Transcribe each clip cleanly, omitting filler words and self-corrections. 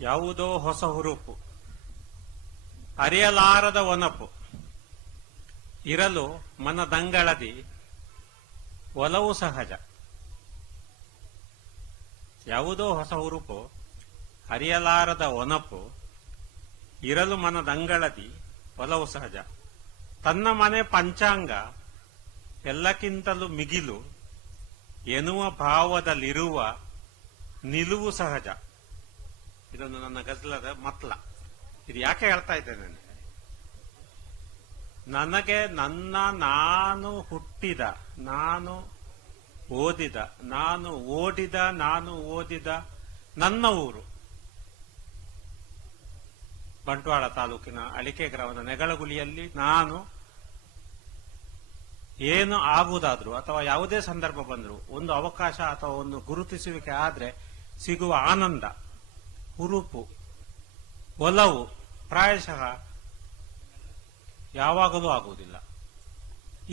ಯಾವುದೋ ಹೊಸ ಹುರುಪು, ಅರಿಯಲಾರದ ಒನಪು, ಇರಲು ಮನದಂಗಳದಿ ಒಲವು ಸಹಜ. ಯಾವುದೋ ಹೊಸ ಹುರುಪು, ಅರಿಯಲಾರದ ಒನಪು, ಇರಲು ಮನದಂಗಳದಿ ಒಲವು ಸಹಜ. ತನ್ನ ಮನೆ ಪಂಚಾಂಗ ಎಲ್ಲಕ್ಕಿಂತಲೂ ಮಿಗಿಲು ಎನ್ನುವ ಭಾವದಲ್ಲಿರುವ ನಿಲುವು ಸಹಜ. ಇದೊಂದು ನನ್ನ ಗಜಲದ ಮತ್ಲ. ಇದು ಯಾಕೆ ಹೇಳ್ತಾ ಇದ್ದೇನೆ ಅಂದ್ರೆ, ನನಗೆ ನಾನು ಹುಟ್ಟಿದ, ನಾನು ಓದಿದ, ನಾನು ಓಡಿದ, ನಾನು ಓದಿದ ನನ್ನ ಊರು ಬಂಟ್ವಾಳ ತಾಲೂಕಿನ ಅಳಿಕೆ ಗ್ರಾಮದ ನೆಗಳಗುಳಿಯಲ್ಲಿ ನಾನು ಏನು ಆಗುವುದಾದ್ರೂ ಅಥವಾ ಯಾವುದೇ ಸಂದರ್ಭ ಬಂದರೂ ಒಂದು ಅವಕಾಶ ಅಥವಾ ಒಂದು ಗುರುತಿಸುವಿಕೆ ಆದ್ರೆ ಸಿಗುವ ಆನಂದ, ಹುರುಪು, ಒಲವು ಪ್ರಾಯಶಃ ಯಾವಾಗಲೂ ಆಗುವುದಿಲ್ಲ.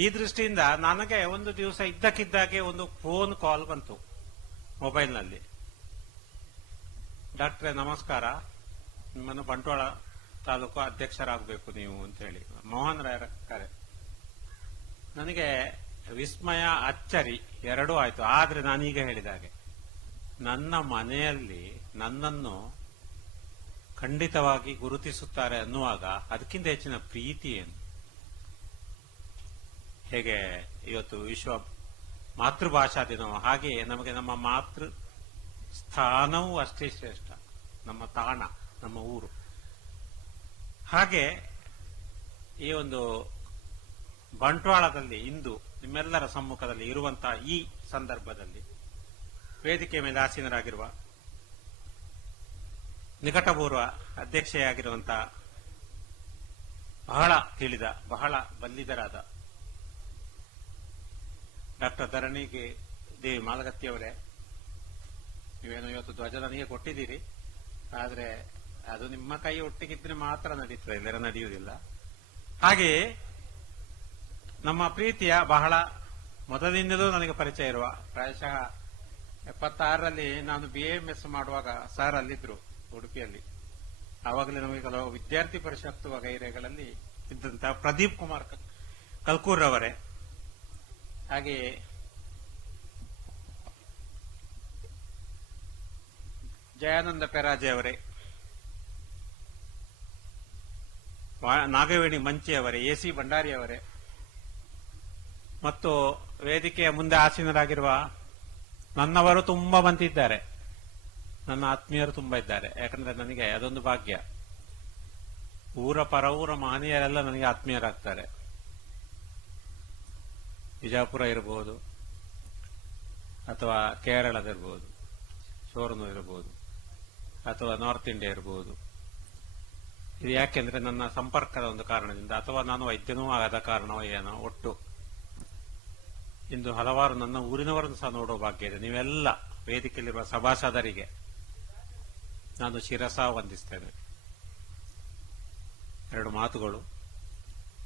ಈ ದೃಷ್ಟಿಯಿಂದ ನನಗೆ ಒಂದು ದಿವಸ ಇದ್ದಕ್ಕಿದ್ದಾಗೆ ಒಂದು ಫೋನ್ ಕಾಲ್ ಬಂತು ಮೊಬೈಲ್ನಲ್ಲಿ. ಡಾಕ್ಟ್ರೇ ನಮಸ್ಕಾರ, ನಿಮ್ಮನ್ನು ಬಂಟ್ವಾಳ ತಾಲೂಕು ಅಧ್ಯಕ್ಷರಾಗಬೇಕು ನೀವು ಅಂತ ಹೇಳಿ ಮೋಹನ್ ರಾಯರ ಕರೆ. ನನಗೆ ವಿಸ್ಮಯ, ಅಚ್ಚರಿ ಎರಡೂ ಆಯ್ತು. ಆದ್ರೆ ನಾನೀಗ ಹೇಳಿದ ಹಾಗೆ ನನ್ನ ಮನೆಯಲ್ಲಿ ನನ್ನನ್ನು ಖಂಡಿತವಾಗಿ ಗುರುತಿಸುತ್ತಾರೆ ಅನ್ನುವಾಗ ಅದಕ್ಕಿಂತ ಹೆಚ್ಚಿನ ಪ್ರೀತಿ ಏನು? ಹೇಗೆ ಇವತ್ತು ವಿಶ್ವ ಮಾತೃಭಾಷಾ ದಿನವೋ ಹಾಗೆ ನಮಗೆ ನಮ್ಮ ಮಾತೃ ಸ್ಥಾನವೂ ಅಷ್ಟೇ ಶ್ರೇಷ್ಠ, ನಮ್ಮ ತಾಣ, ನಮ್ಮ ಊರು. ಹಾಗೆ ಈ ಒಂದು ಬಂಟ್ವಾಳದಲ್ಲಿ ಇಂದು ನಿಮ್ಮೆಲ್ಲರ ಸಮ್ಮುಖದಲ್ಲಿ ಇರುವಂತಹ ಈ ಸಂದರ್ಭದಲ್ಲಿ ವೇದಿಕೆ ಮೇಲೆ ಆಸೀನರಾಗಿರುವ ನಿಕಟಪೂರ್ವ ಅಧ್ಯಕ್ಷೆಯಾಗಿರುವಂತಹ ಬಹಳ ತಿಳಿದ, ಬಹಳ ಬಲ್ಲಿದರಾದ ಡಾಕ್ಟರ್ ಧರಣಿಗೆ ದೇವಿ ಮಾಲಗತ್ತಿಯವರೇ, ನೀವೇನು ಇವತ್ತು ಧ್ವಜ ನನಗೆ ಕೊಟ್ಟಿದ್ದೀರಿ, ಆದ್ರೆ ಅದು ನಿಮ್ಮ ಕೈ ಒಟ್ಟಿಗಿದ್ರೆ ಮಾತ್ರ ನಡೀತದೆ, ಇಲ್ಲರ ನಡೆಯುವುದಿಲ್ಲ. ಹಾಗೆಯೇ ನಮ್ಮ ಪ್ರೀತಿಯ ಬಹಳ ಮೊದಲಿನಿಂದಲೂ ನನಗೆ ಪರಿಚಯ ಇರುವ, ಪ್ರಾಯಶಃ 76ರಲ್ಲಿ ನಾನು BAMS ಮಾಡುವಾಗ ಸರ್ ಅಲ್ಲಿದ್ರು ಉಡುಪಿಯಲ್ಲಿ. ಆವಾಗಲೇ ನಮಗೆ ಕೆಲವು ವಿದ್ಯಾರ್ಥಿ ಪರಿಷತ್ತು ವಗೈರೆಗಳಲ್ಲಿ ಇದ್ದಂತಹ ಪ್ರದೀಪ್ ಕುಮಾರ್ ಕಲ್ಕೂರ್ ಅವರೇ, ಹಾಗೆಯೇ ಜಯಾನಂದ ಪೆರಾಜೆ ಅವರೇ, ನಾಗವೇಣಿ ಮಂಚಿ ಅವರೇ, AC ಭಂಡಾರಿ ಅವರೇ, ಮತ್ತು ವೇದಿಕೆಯ ಮುಂದೆ ಆಸೀನರಾಗಿರುವ ನನ್ನವರು ತುಂಬಾ ಬಂದಿದ್ದಾರೆ, ನನ್ನ ಆತ್ಮೀಯರು ತುಂಬಾ ಇದ್ದಾರೆ. ಯಾಕಂದ್ರೆ ನನಗೆ ಅದೊಂದು ಭಾಗ್ಯ, ಊರ ಪರವೂರ ಮಹನೀಯರೆಲ್ಲ ನನಗೆ ಆತ್ಮೀಯರಾಗ್ತಾರೆ. ಬಿಜಾಪುರ ಇರಬಹುದು, ಅಥವಾ ಕೇರಳದಿರಬಹುದು, ಶೋರ್ನೂರ್ ಇರಬಹುದು, ಅಥವಾ ನಾರ್ತ್ ಇಂಡಿಯಾ ಇರಬಹುದು. ಇದು ಯಾಕೆಂದ್ರೆ ನನ್ನ ಸಂಪರ್ಕದ ಒಂದು ಕಾರಣದಿಂದ, ಅಥವಾ ನಾನು ವೈದ್ಯನೂ ಆದ ಕಾರಣವೋ ಏನೋ, ಒಟ್ಟು ಇಂದು ಹಲವಾರು ನನ್ನ ಊರಿನವರನ್ನು ಸಹ ನೋಡುವ ಭಾಗ್ಯ ಇದೆ. ನೀವೆಲ್ಲ ವೇದಿಕೆಯಲ್ಲಿರುವ ಸಭಾಸದರಿಗೆ ನಾನು ಶಿರಸ ವಂದಿಸ್ತೇನೆ. ಎರಡು ಮಾತುಗಳು,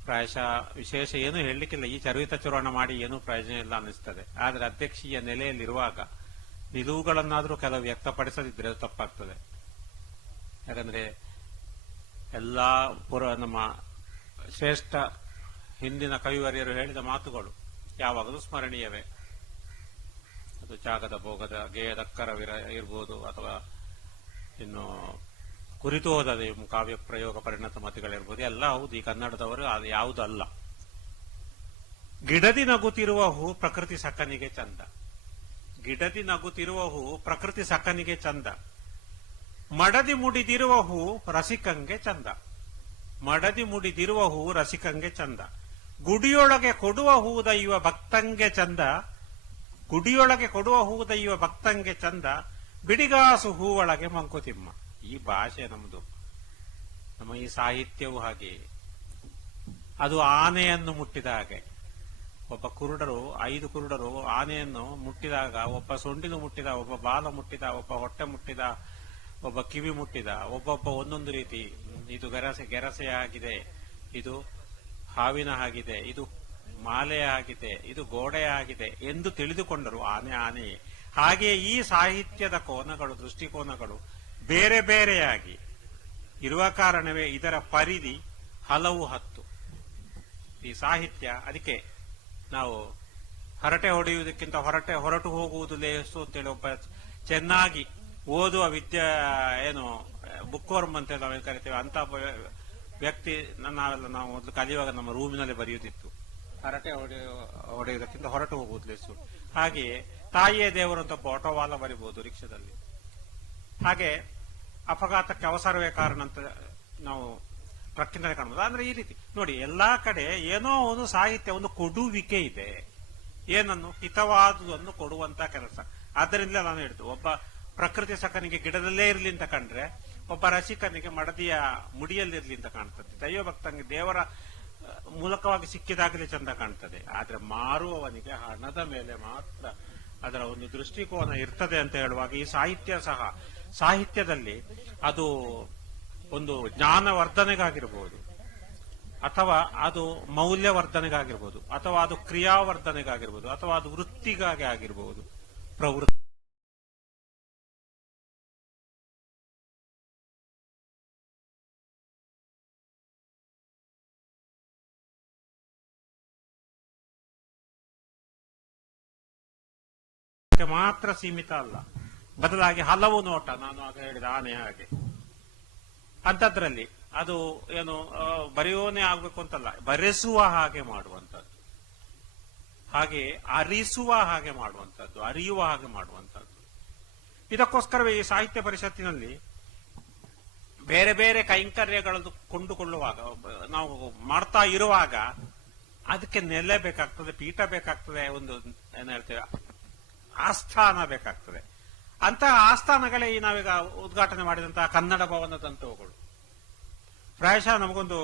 ಪ್ರಾಯಶಃ ವಿಶೇಷ ಏನೂ ಹೇಳಲಿಕ್ಕಿಲ್ಲ. ಈ ಚರಿತ ಚುನಾವಣೆ ಮಾಡಿ ಏನೂ ಪ್ರಯೋಜನ ಇಲ್ಲ ಅನ್ನಿಸ್ತದೆ. ಆದರೆ ಅಧ್ಯಕ್ಷೀಯ ನೆಲೆಯಲ್ಲಿರುವಾಗ ನಿಲುವುಗಳನ್ನಾದರೂ ಕೆಲವು ವ್ಯಕ್ತಪಡಿಸದಿದ್ರೆ ಅದು ತಪ್ಪಾಗ್ತದೆ. ಯಾಕಂದ್ರೆ ಎಲ್ಲಾ ನಮ್ಮ ಶ್ರೇಷ್ಠ ಹಿಂದಿನ ಕವಿವರ್ಯರು ಹೇಳಿದ ಮಾತುಗಳು ಯಾವಾಗಲೂ ಸ್ಮರಣೀಯವೇ. ಅದು ತ್ಯಾಗದ ಭೋಗದ ಗೇಯದಕ್ಕರವಿರ ಇರ್ಬೋದು, ಅಥವಾ ಇನ್ನು ಕುರಿತು ಹೋದದೆ ಕಾವ್ಯ ಪ್ರಯೋಗ ಪರಿಣತ ಮತಿಗಳಿರ್ಬೋದು. ಎಲ್ಲ ಹೌದು, ಈ ಕನ್ನಡದವರು ಅದು ಯಾವುದಲ್ಲ. ಗಿಡದಿ ನಗುತ್ತಿರುವ ಹೂ ಪ್ರಕೃತಿ ಸಕ್ಕನಿಗೆ ಚಂದ, ಗಿಡದಿ ನಗುತ್ತಿರುವ ಹೂ ಪ್ರಕೃತಿ ಸಕ್ಕನಿಗೆ ಚಂದ, ಮಡದಿ ಮುಡಿದಿರುವ ಹೂ ರಸಿಕಂಗೆ ಚಂದ, ಮಡದಿ ಮುಡಿದಿರುವ ಹೂ ರಸಿಕಂಗೆ ಚಂದ, ಗುಡಿಯೊಳಗೆ ಕೊಡುವ ಹೂ ದೈವ ಭಕ್ತಂಗೆ ಚಂದ, ಗುಡಿಯೊಳಗೆ ಕೊಡುವ ಹೂ ದೈವ ಭಕ್ತಂಗೆ ಚಂದ, ಬಿಡಿಗಾಸು ಹೂವೊಳಗೆ ಮಂಕುತಿಮ್ಮ. ಈ ಭಾಷೆ ನಮ್ಮದು, ನಮ್ಮ ಈ ಸಾಹಿತ್ಯವು ಹಾಗೆ. ಅದು ಆನೆಯನ್ನು ಮುಟ್ಟಿದ ಹಾಗೆ. ಒಬ್ಬ ಕುರುಡರು, 5 ಕುರುಡರು ಆನೆಯನ್ನು ಮುಟ್ಟಿದಾಗ, ಒಬ್ಬ ಸೊಂಡಿಲು ಮುಟ್ಟಿದ, ಒಬ್ಬ ಬಾಲ ಮುಟ್ಟಿದ, ಒಬ್ಬ ಹೊಟ್ಟೆ ಮುಟ್ಟಿದ, ಒಬ್ಬ ಕಿವಿ ಮುಟ್ಟಿದ, ಒಬ್ಬೊಬ್ಬ ಒಂದೊಂದು ರೀತಿ. ಇದು ಗೆರಸೆ ಆಗಿದೆ, ಇದು ಹಾವಿನ ಆಗಿದೆ, ಇದು ಮಾಲೆಯ ಆಗಿದೆ, ಇದು ಗೋಡೆಯ ಆಗಿದೆ ಎಂದು ತಿಳಿದುಕೊಂಡರು ಆನೆಯೇ. ಹಾಗೆಯೇ ಈ ಸಾಹಿತ್ಯದ ಕೋನಗಳು, ದೃಷ್ಟಿಕೋನಗಳು ಬೇರೆ ಬೇರೆಯಾಗಿ ಇರುವ ಕಾರಣವೇ ಇದರ ಪರಿಧಿ ಹಲವು ಹತ್ತು. ಈ ಸಾಹಿತ್ಯ ಅದಕ್ಕೆ ನಾವು ಹರಟೆ ಹೊಡೆಯುವುದಕ್ಕಿಂತ ಹೊರಟು ಹೋಗುವುದು ಲೇಸು ಅಂತೇಳಿ ಒಬ್ಬ ಚೆನ್ನಾಗಿ ಓದುವ ಬುಕ್ ವರ್ಮ್ ಅಂತ ನಾವು ಕರಿತೇವೆ ಅಂತ ವ್ಯಕ್ತಿ ನಾವು ಮೊದಲು ಕಲಿಯುವಾಗ ನಮ್ಮ ರೂಮಿನಲ್ಲಿ ಬರೆಯುತ್ತಿತ್ತು, ಹರಟೆ ಹೊಡೆಯುವುದಕ್ಕಿಂತ ಹೊರಟು ಹೋಗುವುದು ಲೇಸು. ಹಾಗೆಯೇ ತಾಯಿಯೇ ದೇವರು ಅಂತ ಆಟೋವಾಲ ಬರಿಬಹುದು ರಿಕ್ಷಾದಲ್ಲಿ. ಹಾಗೆ ಅಪಘಾತಕ್ಕೆ ಅವಸರವೇ ಕಾರಣ ಅಂತ ನಾವು ಟ್ರಕ್ಕಿನಲ್ಲಿ ಕಾಣಬಹುದು. ಅಂದ್ರೆ ಈ ರೀತಿ ನೋಡಿ, ಎಲ್ಲಾ ಕಡೆ ಏನೋ ಒಂದು ಸಾಹಿತ್ಯ, ಒಂದು ಕೊಡುವಿಕೆ ಇದೆ, ಏನನ್ನು ಹಿತವಾದುದನ್ನು ಕೊಡುವಂತ ಕೆಲಸ. ಆದ್ದರಿಂದ ನಾನು ಹೇಳಿದ್ದು, ಒಬ್ಬ ಪ್ರಕೃತಿ ಸಖನಿಗೆ ಗಿಡದಲ್ಲೇ ಇರಲಿ ಅಂತ ಕಂಡ್ರೆ, ಒಬ್ಬ ರಸಿಕನಿಗೆ ಮಡದಿಯ ಮುಡಿಯಲ್ಲಿರ್ಲಿ ಅಂತ ಕಾಣ್ತದೆ, ದೈವಭಕ್ತನಿಗೆ ದೇವರ ಮೂಲಕವಾಗಿ ಸಿಕ್ಕಿದಾಗಲೇ ಚಂದ ಕಾಣ್ತದೆ. ಆದ್ರೆ ಮಾರುವವನಿಗೆ ಹಣದ ಮೇಲೆ ಮಾತ್ರ ಅದರ ಒಂದು ದೃಷ್ಟಿಕೋನ ಇರ್ತದೆ ಅಂತ ಹೇಳುವಾಗ, ಈ ಸಾಹಿತ್ಯ ಸಹ, ಸಾಹಿತ್ಯದಲ್ಲಿ ಅದು ಒಂದು ಜ್ಞಾನವರ್ಧನೆಗಾಗಿರ್ಬೋದು, ಅಥವಾ ಅದು ಮೌಲ್ಯವರ್ಧನೆಗಾಗಿರ್ಬೋದು, ಅಥವಾ ಅದು ಕ್ರಿಯಾವರ್ಧನೆಗಾಗಿರ್ಬೋದು, ಅಥವಾ ಅದು ವೃತ್ತಿಗಾಗಿ ಆಗಿರ್ಬೋದು, ಪ್ರವೃತ್ತಿ. ಮಾತ್ರ ಸೀಮಿತ ಅಲ್ಲ, ಬದಲಾಗಿ ಹಲವು ನೋಟ, ನಾನು ಆಗ ಹೇಳಿದ ಆನೆ ಹಾಗೆ ಅಂತದ್ರಲ್ಲಿ ಅದು ಬರೆಯೋನೇ ಆಗ್ಬೇಕು ಅಂತಲ್ಲ, ಬರೆಸುವ ಹಾಗೆ ಮಾಡುವಂತದ್ದು, ಹಾಗೆ ಅರಿಸುವ ಹಾಗೆ ಮಾಡುವಂತದ್ದು, ಅರಿಯುವ ಹಾಗೆ ಮಾಡುವಂತದ್ದು. ಇದಕ್ಕೋಸ್ಕರವೇ ಈ ಸಾಹಿತ್ಯ ಪರಿಷತ್ತಿನಲ್ಲಿ ಬೇರೆ ಬೇರೆ ಕೈಂಕರ್ಯಗಳನ್ನು ಕೊಂಡುಕೊಳ್ಳುವಾಗ, ನಾವು ಮಾಡ್ತಾ ಇರುವಾಗ ಅದಕ್ಕೆ ನೆಲೆ ಬೇಕಾಗ್ತದೆ, ಪೀಠ ಬೇಕಾಗ್ತದೆ, ಒಂದು ಏನ್ ಹೇಳ್ತೇವೆ ಆಸ್ಥಾನ ಬೇಕಾಗ್ತದೆ. ಅಂತಹ ಆಸ್ಥಾನಗಳೇ ಈ ನಾವೀಗ ಉದ್ಘಾಟನೆ ಮಾಡಿದಂತಹ ಕನ್ನಡ ಭವನದಂತವುಗಳು. ಪ್ರಾಯಶಃ ನಮಗೊಂದು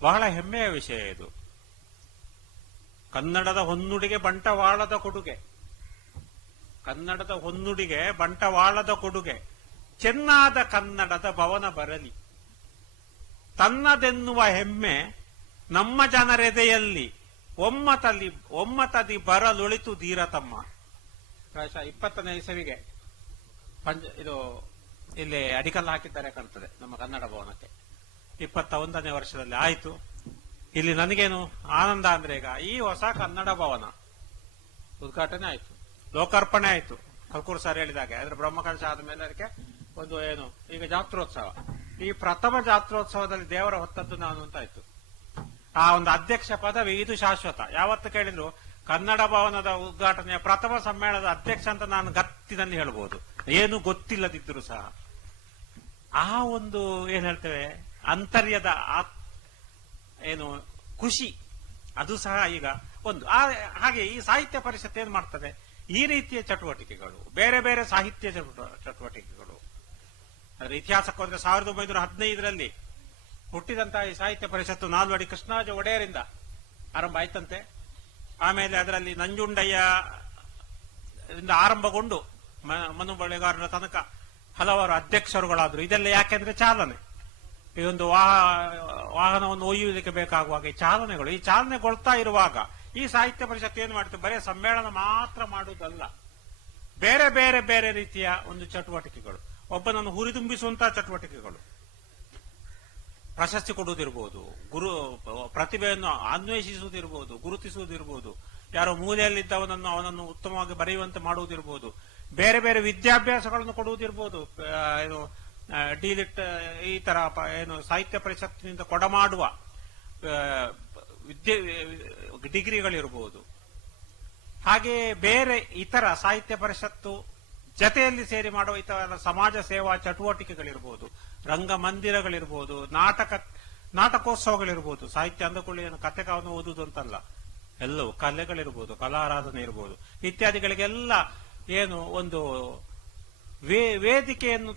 ಬಹಳ ಹೆಮ್ಮೆಯ ವಿಷಯ ಇದು. ಕನ್ನಡದ ಹೊನ್ನುಡಿಗೆ ಬಂಟವಾಳದ ಕೊಡುಗೆ, ಕನ್ನಡದ ಹೊನ್ನುಡಿಗೆ ಬಂಟವಾಳದ ಕೊಡುಗೆ, ಚೆನ್ನಾದ ಕನ್ನಡದ ಭವನ ಬರಲಿ, ತನ್ನದೆನ್ನುವ ಹೆಮ್ಮೆ ನಮ್ಮ ಜನರೆದೆಯಲ್ಲಿ ಒಮ್ಮತದಿ ಬರಲೊಳಿತು ಧೀರತಮ್ಮ. ಪ್ರಾಯಶಃ 20ನೇ ಇಸವಿಗೆ ಇದು ಇಲ್ಲಿ ಅಡಿಕಲ್ಲು ಹಾಕಿದ್ದಾರೆ ಕಾಣ್ತದೆ ನಮ್ಮ ಕನ್ನಡ ಭವನಕ್ಕೆ. 21ನೇ ವರ್ಷದಲ್ಲಿ ಆಯ್ತು. ಇಲ್ಲಿ ನನಗೇನು ಆನಂದ ಅಂದ್ರೆ, ಈಗ ಈ ಹೊಸ ಕನ್ನಡ ಭವನ ಉದ್ಘಾಟನೆ ಆಯ್ತು, ಲೋಕಾರ್ಪಣೆ ಆಯ್ತು, ಕಲ್ಕೂರು ಸರ್ ಹೇಳಿದಾಗೆ. ಅದ್ರ ಬ್ರಹ್ಮಕಲಶ ಆದ್ಮೇಲೆ ಅದಕ್ಕೆ ಒಂದು ಈಗ ಜಾತ್ರೋತ್ಸವ. ಈ ಪ್ರಥಮ ಜಾತ್ರೋತ್ಸವದಲ್ಲಿ ದೇವರ ಹೊತ್ತದ್ದು ನಾನು ಅಂತ ಆಯ್ತು. ಆ ಒಂದು ಅಧ್ಯಕ್ಷ ಪದವಿ ಇದು ಶಾಶ್ವತ. ಯಾವತ್ತು ಕೇಳಿದ್ರು ಕನ್ನಡ ಭವನದ ಉದ್ಘಾಟನೆಯ ಪ್ರಥಮ ಸಮ್ಮೇಳನದ ಅಧ್ಯಕ್ಷ ಅಂತ ನಾನು ಗತ್ತಿನಲ್ಲಿ ಹೇಳ್ಬೋದು, ಏನು ಗೊತ್ತಿಲ್ಲದಿದ್ದರೂ ಸಹ. ಆ ಒಂದು ಏನ್ ಹೇಳ್ತೇವೆ ಅಂತರ್ಯದ ಖುಷಿ, ಅದು ಸಹ ಈಗ ಒಂದು. ಹಾಗೆ ಈ ಸಾಹಿತ್ಯ ಪರಿಷತ್ ಏನ್ ಮಾಡ್ತದೆ, ಈ ರೀತಿಯ ಚಟುವಟಿಕೆಗಳು, ಬೇರೆ ಬೇರೆ ಸಾಹಿತ್ಯ ಚಟುವಟಿಕೆಗಳು. ಅದರ ಇತಿಹಾಸಕ್ಕೆ ಹೋದ್ರೆ 1915ರಲ್ಲಿ ಹುಟ್ಟಿದಂತಹ ಈ ಸಾಹಿತ್ಯ ಪರಿಷತ್ತು ನಾಲ್ವಡಿ ಕೃಷ್ಣರಾಜ ಒಡೆಯರಿಂದ ಆರಂಭ ಆಯ್ತಂತೆ. ಆಮೇಲೆ ಅದರಲ್ಲಿ ನಂಜುಂಡಯ್ಯ ಆರಂಭಗೊಂಡು ಮನು ಬಳಿಗಾರರ ತನಕ ಹಲವಾರು ಅಧ್ಯಕ್ಷರುಗಳಾದ್ರು. ಇದೆಲ್ಲ ಯಾಕೆಂದ್ರೆ ಚಾಲನೆ, ಈ ಒಂದು ವಾಹನವನ್ನು ಒಯ್ಯುವುದಕ್ಕೆ ಬೇಕಾಗುವಾಗ ಈ ಚಾಲನೆಗಳು, ಈ ಚಾಲನೆಗೊಳ್ತಾ ಇರುವಾಗ ಈ ಸಾಹಿತ್ಯ ಪರಿಷತ್ ಏನು ಮಾಡುತ್ತೆ, ಬರೀ ಸಮ್ಮೇಳನ ಮಾತ್ರ ಮಾಡುವುದಲ್ಲ, ಬೇರೆ ಬೇರೆ ಬೇರೆ ರೀತಿಯ ಒಂದು ಚಟುವಟಿಕೆಗಳು, ಒಬ್ಬನನ್ನು ಹುರಿದುಂಬಿಸುವಂತಹ ಚಟುವಟಿಕೆಗಳು, ಪ್ರಶಸ್ತಿ ಕೊಡುವುದಿರ್ಬೋದು, ಪ್ರತಿಭೆಯನ್ನು ಅನ್ವೇಷಿಸುವುದಿರ್ಬೋದು, ಗುರುತಿಸುವುದಿರ್ಬೋದು, ಯಾರೋ ಮೂಲೆಯಲ್ಲಿದ್ದವನನ್ನು ಅವನನ್ನು ಉತ್ತಮವಾಗಿ ಬರೆಯುವಂತೆ ಮಾಡುವುದಿರ್ಬೋದು, ಬೇರೆ ಬೇರೆ ವಿದ್ಯಾಭ್ಯಾಸಗಳನ್ನು ಕೊಡುವುದಿರ್ಬೋದು, ಡಿಲಿಟ್ ಈ ತರ ಸಾಹಿತ್ಯ ಪರಿಷತ್ತಿನಿಂದ ಕೊಡಮಾಡುವ ಡಿಗ್ರಿಗಳಿರ್ಬೋದು. ಹಾಗೆಯೇ ಬೇರೆ ಇತರ ಸಾಹಿತ್ಯ ಪರಿಷತ್ತು ಜತೆಯಲ್ಲಿ ಸೇರಿ ಮಾಡುವ ಇತರ ಸಮಾಜ ಸೇವಾ ಚಟುವಟಿಕೆಗಳಿರ್ಬೋದು, ರಂಗಮಂದಿರಗಳಿರ್ಬೋದು, ನಾಟಕೋತ್ಸವಗಳಿರ್ಬೋದು. ಸಾಹಿತ್ಯ ಅಂದಕೊಳ್ಳಿ ಕಥೆಗಳನ್ನು ಓದುವುದು ಅಂತಲ್ಲ, ಎಲ್ಲವೂ ಕಲೆಗಳಿರ್ಬೋದು, ಕಲಾರಾಧನೆ ಇರ್ಬೋದು, ಇತ್ಯಾದಿಗಳಿಗೆಲ್ಲ ಒಂದು ವೇದಿಕೆಯನ್ನು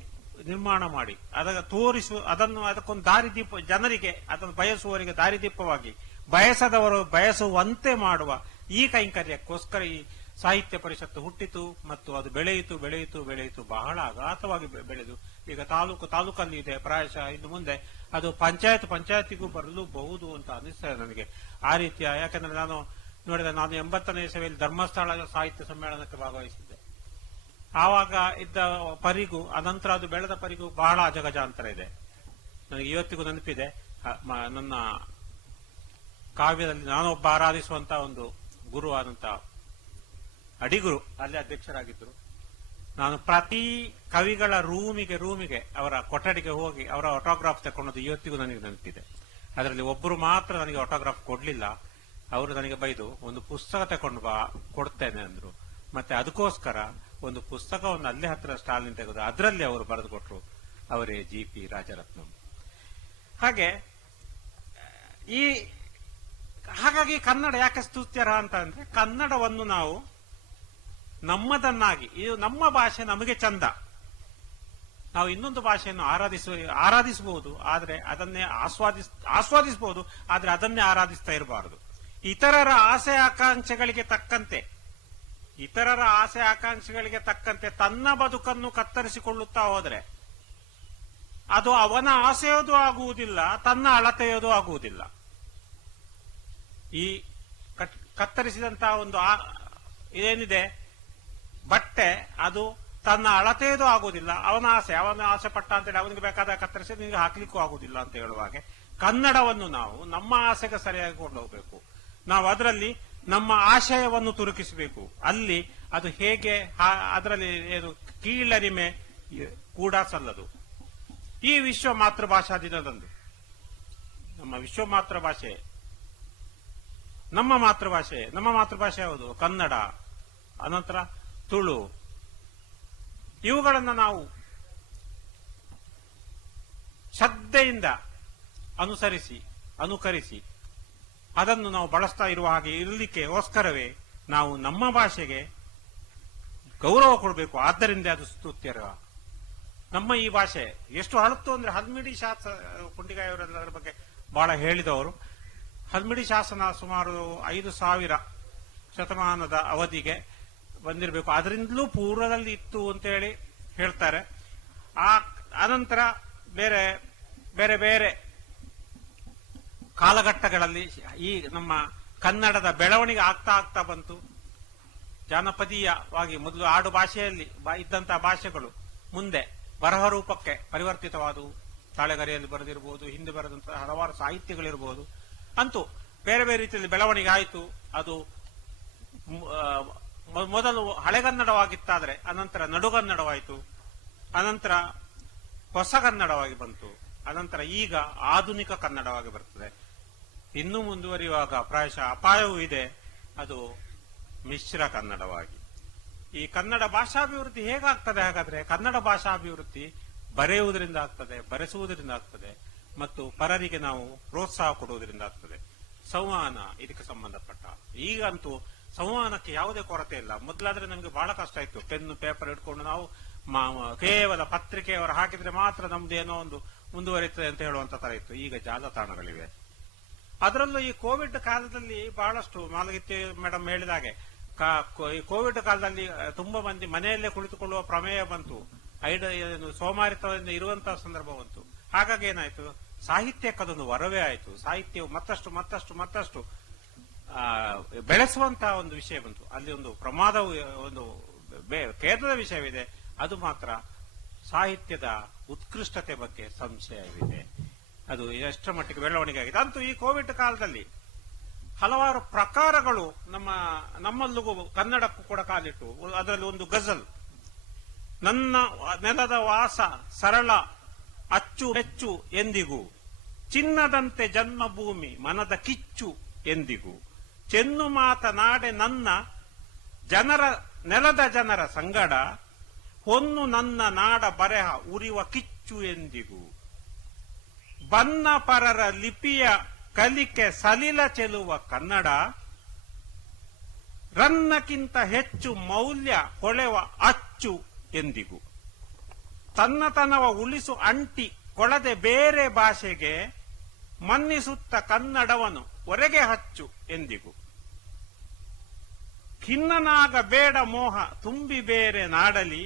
ನಿರ್ಮಾಣ ಮಾಡಿ ಅದಕ್ಕೊಂದು ದಾರಿದೀಪ, ಜನರಿಗೆ ಅದನ್ನು ಬಯಸುವವರಿಗೆ ದಾರಿದೀಪವಾಗಿ, ಬಯಸದವರು ಬಯಸುವಂತೆ ಮಾಡುವ ಈ ಕೈಂಕರ್ಯಕ್ಕೋಸ್ಕರ ಈ ಸಾಹಿತ್ಯ ಪರಿಷತ್ತು ಹುಟ್ಟಿತು. ಮತ್ತು ಅದು ಬೆಳೆಯಿತು ಬೆಳೆಯಿತು ಬೆಳೆಯಿತು, ಬಹಳ ಅಗಾಧವಾಗಿ ಬೆಳೆದು ಈಗ ತಾಲೂಕಲ್ಲಿ ಇದೆ. ಪ್ರಾಯಶಃ ಇನ್ನು ಮುಂದೆ ಅದು ಪಂಚಾಯತಿಗೂ ಬರಲೂಬಹುದು ಅಂತ ಅನಿಸ್ತದೆ ನನಗೆ. ಆ ರೀತಿಯ, ಯಾಕಂದ್ರೆ ನಾನು 80ನೇ ಇಸವಿಯಲ್ಲಿ ಧರ್ಮಸ್ಥಳ ಸಾಹಿತ್ಯ ಸಮ್ಮೇಳನಕ್ಕೆ ಭಾಗವಹಿಸಿದ್ದೆ. ಆವಾಗ ಇದ್ದ ಪರಿಗೂ ಅನಂತರ ಅದು ಬೆಳೆದ ಪರಿಗೂ ಬಹಳ ಅಜಗಜಾಂತರ ಇದೆ. ನನಗೆ ಇವತ್ತಿಗೂ ನೆನಪಿದೆ, ನನ್ನ ಕಾವ್ಯದಲ್ಲಿ ನಾನೊಬ್ಬ ಆರಾಧಿಸುವಂತಹ ಒಂದು ಗುರು ಆದಂತ ಅಡಿಗುರು ಅಲ್ಲಿ ಅಧ್ಯಕ್ಷರಾಗಿದ್ದರು. ನಾನು ಪ್ರತಿ ಕವಿಗಳ ರೂಮಿಗೆ ಅವರ ಕೊಠಡಿಗೆ ಹೋಗಿ ಅವರ ಆಟೋಗ್ರಾಫ್ ತಗೊಂಡದ್ದು ಇವತ್ತಿಗೂ ನನಗೆ ನೆನಪಿದೆ. ಅದರಲ್ಲಿ ಒಬ್ಬರು ಮಾತ್ರ ನನಗೆ ಆಟೋಗ್ರಾಫ್ ಕೊಡ್ಲಿಲ್ಲ. ಅವರು ನನಗೆ ಬೈದು ಒಂದು ಪುಸ್ತಕ ತಗೊಂಡು ಬಾ, ಕೊಡ್ತೇನೆ ಅಂದ್ರು. ಮತ್ತೆ ಅದಕ್ಕೋಸ್ಕರ ಒಂದು ಪುಸ್ತಕವನ್ನು ಅಲ್ಲೇ ಹತ್ತಿರ ಸ್ಟಾಲ್ನಿಂದ ತೆಗೆದು ಅದರಲ್ಲಿ ಅವರು ಬರೆದು ಕೊಟ್ಟರು, ಅವರೇ GP ರಾಜರತ್ನಂ. ಹಾಗಾಗಿ ಕನ್ನಡ ಯಾಕೆ ಸ್ತುತ್ಯರ್ಹ ಅಂತ ಅಂದ್ರೆ, ಕನ್ನಡವನ್ನು ನಾವು ನಮ್ಮದನ್ನಾಗಿ, ಇದು ನಮ್ಮ ಭಾಷೆ ನಮಗೆ ಚಂದ, ನಾವು ಇನ್ನೊಂದು ಭಾಷೆಯನ್ನು ಆರಾಧಿಸಬಹುದು, ಆದ್ರೆ ಅದನ್ನೇ ಆಸ್ವಾದಿಸಬಹುದು, ಆದ್ರೆ ಅದನ್ನೇ ಆರಾಧಿಸ್ತಾ ಇರಬಾರದು. ಇತರರ ಆಸೆ ಆಕಾಂಕ್ಷೆಗಳಿಗೆ ತಕ್ಕಂತೆ ತನ್ನ ಬದುಕನ್ನು ಕತ್ತರಿಸಿಕೊಳ್ಳುತ್ತಾ ಹೋದರೆ ಅದು ಅವನ ಆಸೆಯೋದು ಆಗುವುದಿಲ್ಲ, ತನ್ನ ಅಳತೆಯೋದು ಆಗುವುದಿಲ್ಲ. ಈ ಕತ್ತರಿಸಿದಂತಹ ಒಂದು ಏನಿದೆ ಬಟ್ಟೆ, ಅದು ತನ್ನ ಅಳತೆಯೋದು ಆಗುವುದಿಲ್ಲ, ಅವನ ಆಸೆ ಪಟ್ಟ ಅಂತೇಳಿ ಅವನಿಗೆ ಬೇಕಾದ ಕತ್ತರಿಸಿ ನಿಮಗೆ ಹಾಕ್ಲಿಕ್ಕೂ ಆಗುವುದಿಲ್ಲ ಅಂತ ಹೇಳುವ ಹಾಗೆ, ಕನ್ನಡವನ್ನು ನಾವು ನಮ್ಮ ಆಸೆಗೆ ಸರಿಯಾಗಿ ಕೊಂಡೋಗ್ಬೇಕು. ನಾವು ಅದರಲ್ಲಿ ನಮ್ಮ ಆಶಯವನ್ನು ತುರುಕಿಸಬೇಕು. ಅಲ್ಲಿ ಅದು ಹೇಗೆ, ಅದರಲ್ಲಿ ಏನು ಕೀಳರಿಮೆ ಕೂಡ ಸಲ್ಲದು. ಈ ವಿಶ್ವ ಮಾತೃಭಾಷಾ ದಿನದಂದು ನಮ್ಮ ವಿಶ್ವ ಮಾತೃಭಾಷೆ, ನಮ್ಮ ಮಾತೃಭಾಷೆ ಯಾವುದು? ಕನ್ನಡ, ಅನಂತರ ತುಳು. ಇವುಗಳನ್ನು ನಾವು ಶ್ರದ್ಧೆಯಿಂದ ಅನುಕರಿಸಿ ಅದನ್ನು ನಾವು ಬಳಸ್ತಾ ಇರುವ ಹಾಗೆ ಇರಲಿಕ್ಕೆಗೋಸ್ಕರವೇ ನಾವು ನಮ್ಮ ಭಾಷೆಗೆ ಗೌರವ ಕೊಡಬೇಕು. ಆದ್ದರಿಂದ ಅದು ಸ್ತುತ್ಯರ್ಹ. ನಮ್ಮ ಈ ಭಾಷೆ ಎಷ್ಟು ಹಳತ್ತು ಅಂದ್ರೆ, ಹಲ್ಮಿಡಿ ಶಾಸನ, ಕುಂಟಿಗಾಯವರೆಲ್ಲರ ಬಗ್ಗೆ ಬಹಳ ಹೇಳಿದವರು. ಹಲ್ಮಿಡಿ ಶಾಸನ ಸುಮಾರು 5000 ಶತಮಾನದ ಅವಧಿಗೆ ಬಂದಿರಬೇಕು, ಅದರಿಂದಲೂ ಪೂರ್ವದಲ್ಲಿ ಇತ್ತು ಅಂತ ಹೇಳಿ ಹೇಳ್ತಾರೆ. ಅನಂತರ ಬೇರೆ ಬೇರೆ ಬೇರೆ ಕಾಲಘಟ್ಟಗಳಲ್ಲಿ ಈ ನಮ್ಮ ಕನ್ನಡದ ಬೆಳವಣಿಗೆ ಆಗ್ತಾ ಬಂತು. ಜಾನಪದೀಯವಾಗಿ ಮೊದಲು ಆಡು ಭಾಷೆಯಲ್ಲಿ ಇದ್ದಂತಹ ಭಾಷೆಗಳು ಮುಂದೆ ಬರಹ ರೂಪಕ್ಕೆ ಪರಿವರ್ತಿತವಾದವು. ತಾಳೆಗರಿಯಲ್ಲಿ ಬರೆದಿರಬಹುದು, ಹಿಂದೆ ಬರೆದಂತಹ ಹಲವಾರು ಸಾಹಿತ್ಯಗಳಿರಬಹುದು. ಅಂತೂ ಬೇರೆ ಬೇರೆ ರೀತಿಯಲ್ಲಿ ಬೆಳವಣಿಗೆ ಆಯಿತು. ಅದು ಮೊದಲು ಹಳೆಗನ್ನಡವಾಗಿತ್ತಾದ್ರೆ ಅನಂತರ ನಡುಗನ್ನಡವಾಯಿತು, ಅನಂತರ ಹೊಸಗನ್ನಡವಾಗಿ ಬಂತು, ಅನಂತರ ಈಗ ಆಧುನಿಕ ಕನ್ನಡವಾಗಿ ಬರ್ತದೆ. ಇನ್ನೂ ಮುಂದುವರಿಯುವಾಗ ಪ್ರಾಯಶಃ ಅಪಾಯವೂ ಇದೆ, ಅದು ಮಿಶ್ರ ಕನ್ನಡವಾಗಿ. ಈ ಕನ್ನಡ ಭಾಷಾಭಿವೃದ್ಧಿ ಹೇಗಾಗ್ತದೆ? ಹಾಗಾದ್ರೆ ಕನ್ನಡ ಭಾಷಾಭಿವೃದ್ಧಿ ಬರೆಯುವುದರಿಂದ ಆಗ್ತದೆ, ಬರೆಸುವುದರಿಂದ ಆಗ್ತದೆ, ಮತ್ತು ಪರರಿಗೆ ನಾವು ಪ್ರೋತ್ಸಾಹ ಕೊಡುವುದರಿಂದ ಆಗ್ತದೆ. ಸಂವಹನ ಇದಕ್ಕೆ ಸಂಬಂಧಪಟ್ಟ. ಈಗಂತೂ ಸಂವಹನಕ್ಕೆ ಯಾವುದೇ ಕೊರತೆ ಇಲ್ಲ. ಮೊದಲಾದ್ರೆ ನಮಗೆ ಬಹಳ ಕಷ್ಟ ಇತ್ತು. ಪೆನ್ನು ಪೇಪರ್ ಇಟ್ಕೊಂಡು ನಾವು ಕೇವಲ ಪತ್ರಿಕೆಯವರು ಹಾಕಿದ್ರೆ ಮಾತ್ರ ನಮ್ದು ಏನೋ ಒಂದು ಮುಂದುವರಿತದೆ ಅಂತ ಹೇಳುವಂತ ತರ ಇತ್ತು. ಈಗ ಜಾಲತಾಣಗಳಿವೆ. ಅದರಲ್ಲೂ ಈ ಕೋವಿಡ್ ಕಾಲದಲ್ಲಿ ಬಹಳಷ್ಟು, ಮಾಲಗಿತ್ತಿ ಮೇಡಮ್ ಹೇಳಿದಾಗೆ, ಈ ಕೋವಿಡ್ ಕಾಲದಲ್ಲಿ ತುಂಬಾ ಮಂದಿ ಮನೆಯಲ್ಲೇ ಕುಳಿತುಕೊಳ್ಳುವ ಪ್ರಮೇಯ ಬಂತು, ಸೋಮಾರಿತದಿಂದ ಇರುವಂತಹ ಸಂದರ್ಭ ಬಂತು. ಹಾಗಾಗಿ ಏನಾಯ್ತು, ಸಾಹಿತ್ಯಕ್ಕೆ ಅದೊಂದು ವರವೇ ಆಯಿತು. ಸಾಹಿತ್ಯವು ಮತ್ತಷ್ಟು ಬೆಳೆಸುವಂತಹ ಒಂದು ವಿಷಯ ಬಂತು. ಅಲ್ಲಿ ಒಂದು ಪ್ರಮಾದವು, ಒಂದು ಖೇದದ ವಿಷಯವಿದೆ. ಅದು ಮಾತ್ರ ಸಾಹಿತ್ಯದ ಉತ್ಕೃಷ್ಟತೆ ಬಗ್ಗೆ ಸಂಶಯವಿದೆ. ಅದು ಎಷ್ಟರ ಮಟ್ಟಿಗೆ ಬೆಳವಣಿಗೆ ಆಗಿದೆ. ಅಂತೂ ಈ ಕೋವಿಡ್ ಕಾಲದಲ್ಲಿ ಹಲವಾರು ಪ್ರಕಾರಗಳು ನಮ್ಮಲ್ಲೂ ಕನ್ನಡಕ್ಕೂ ಕೂಡ ಕಾಲಿಟ್ಟು, ಅದರಲ್ಲಿ ಒಂದು ಗಜಲ್, ನನ್ನ ನೆಲದ ವಾಸ ಸರಳ ಅಚ್ಚು ಹೆಚ್ಚು ಎಂದಿಗೂ, ಚಿನ್ನದಂತೆ ಜನ್ಮಭೂಮಿ ಮನದ ಕಿಚ್ಚು ಎಂದಿಗೂ, ಚೆನ್ನು ಮಾತನಾಡೆ ನನ್ನ ನೆಲದ ಜನರ ಸಂಗಡ, ಹೊನ್ನು ನನ್ನ ನಾಡ ಬರೆಹ ಉರಿವ ಕಿಚ್ಚು ಎಂದಿಗೂ, ಬನ್ನ ಪರರ ಲಿಪಿಯ ಕಲಿಕೆ ಸಲಿಲ ಚೆಲುವ ಕನ್ನಡ, ರನ್ನಕ್ಕಿಂತ ಹೆಚ್ಚು ಮೌಲ್ಯ ಹೊಳೆವ ಅಚ್ಚು ಎಂದಿಗೂ, ತನ್ನತನವ ಉಳಿಸು ಅಂಟಿ ಕೊಳದೆ ಬೇರೆ ಭಾಷೆಗೆ, ಮನ್ನಿಸುತ್ತ ಕನ್ನಡವನು ಹೊರಗೆ ಹಚ್ಚು ಎಂದಿಗೂ, ಖಿನ್ನನಾಗ ಬೇಡ ಮೋಹ ತುಂಬಿ ಬೇರೆ ನಾಡಲಿ,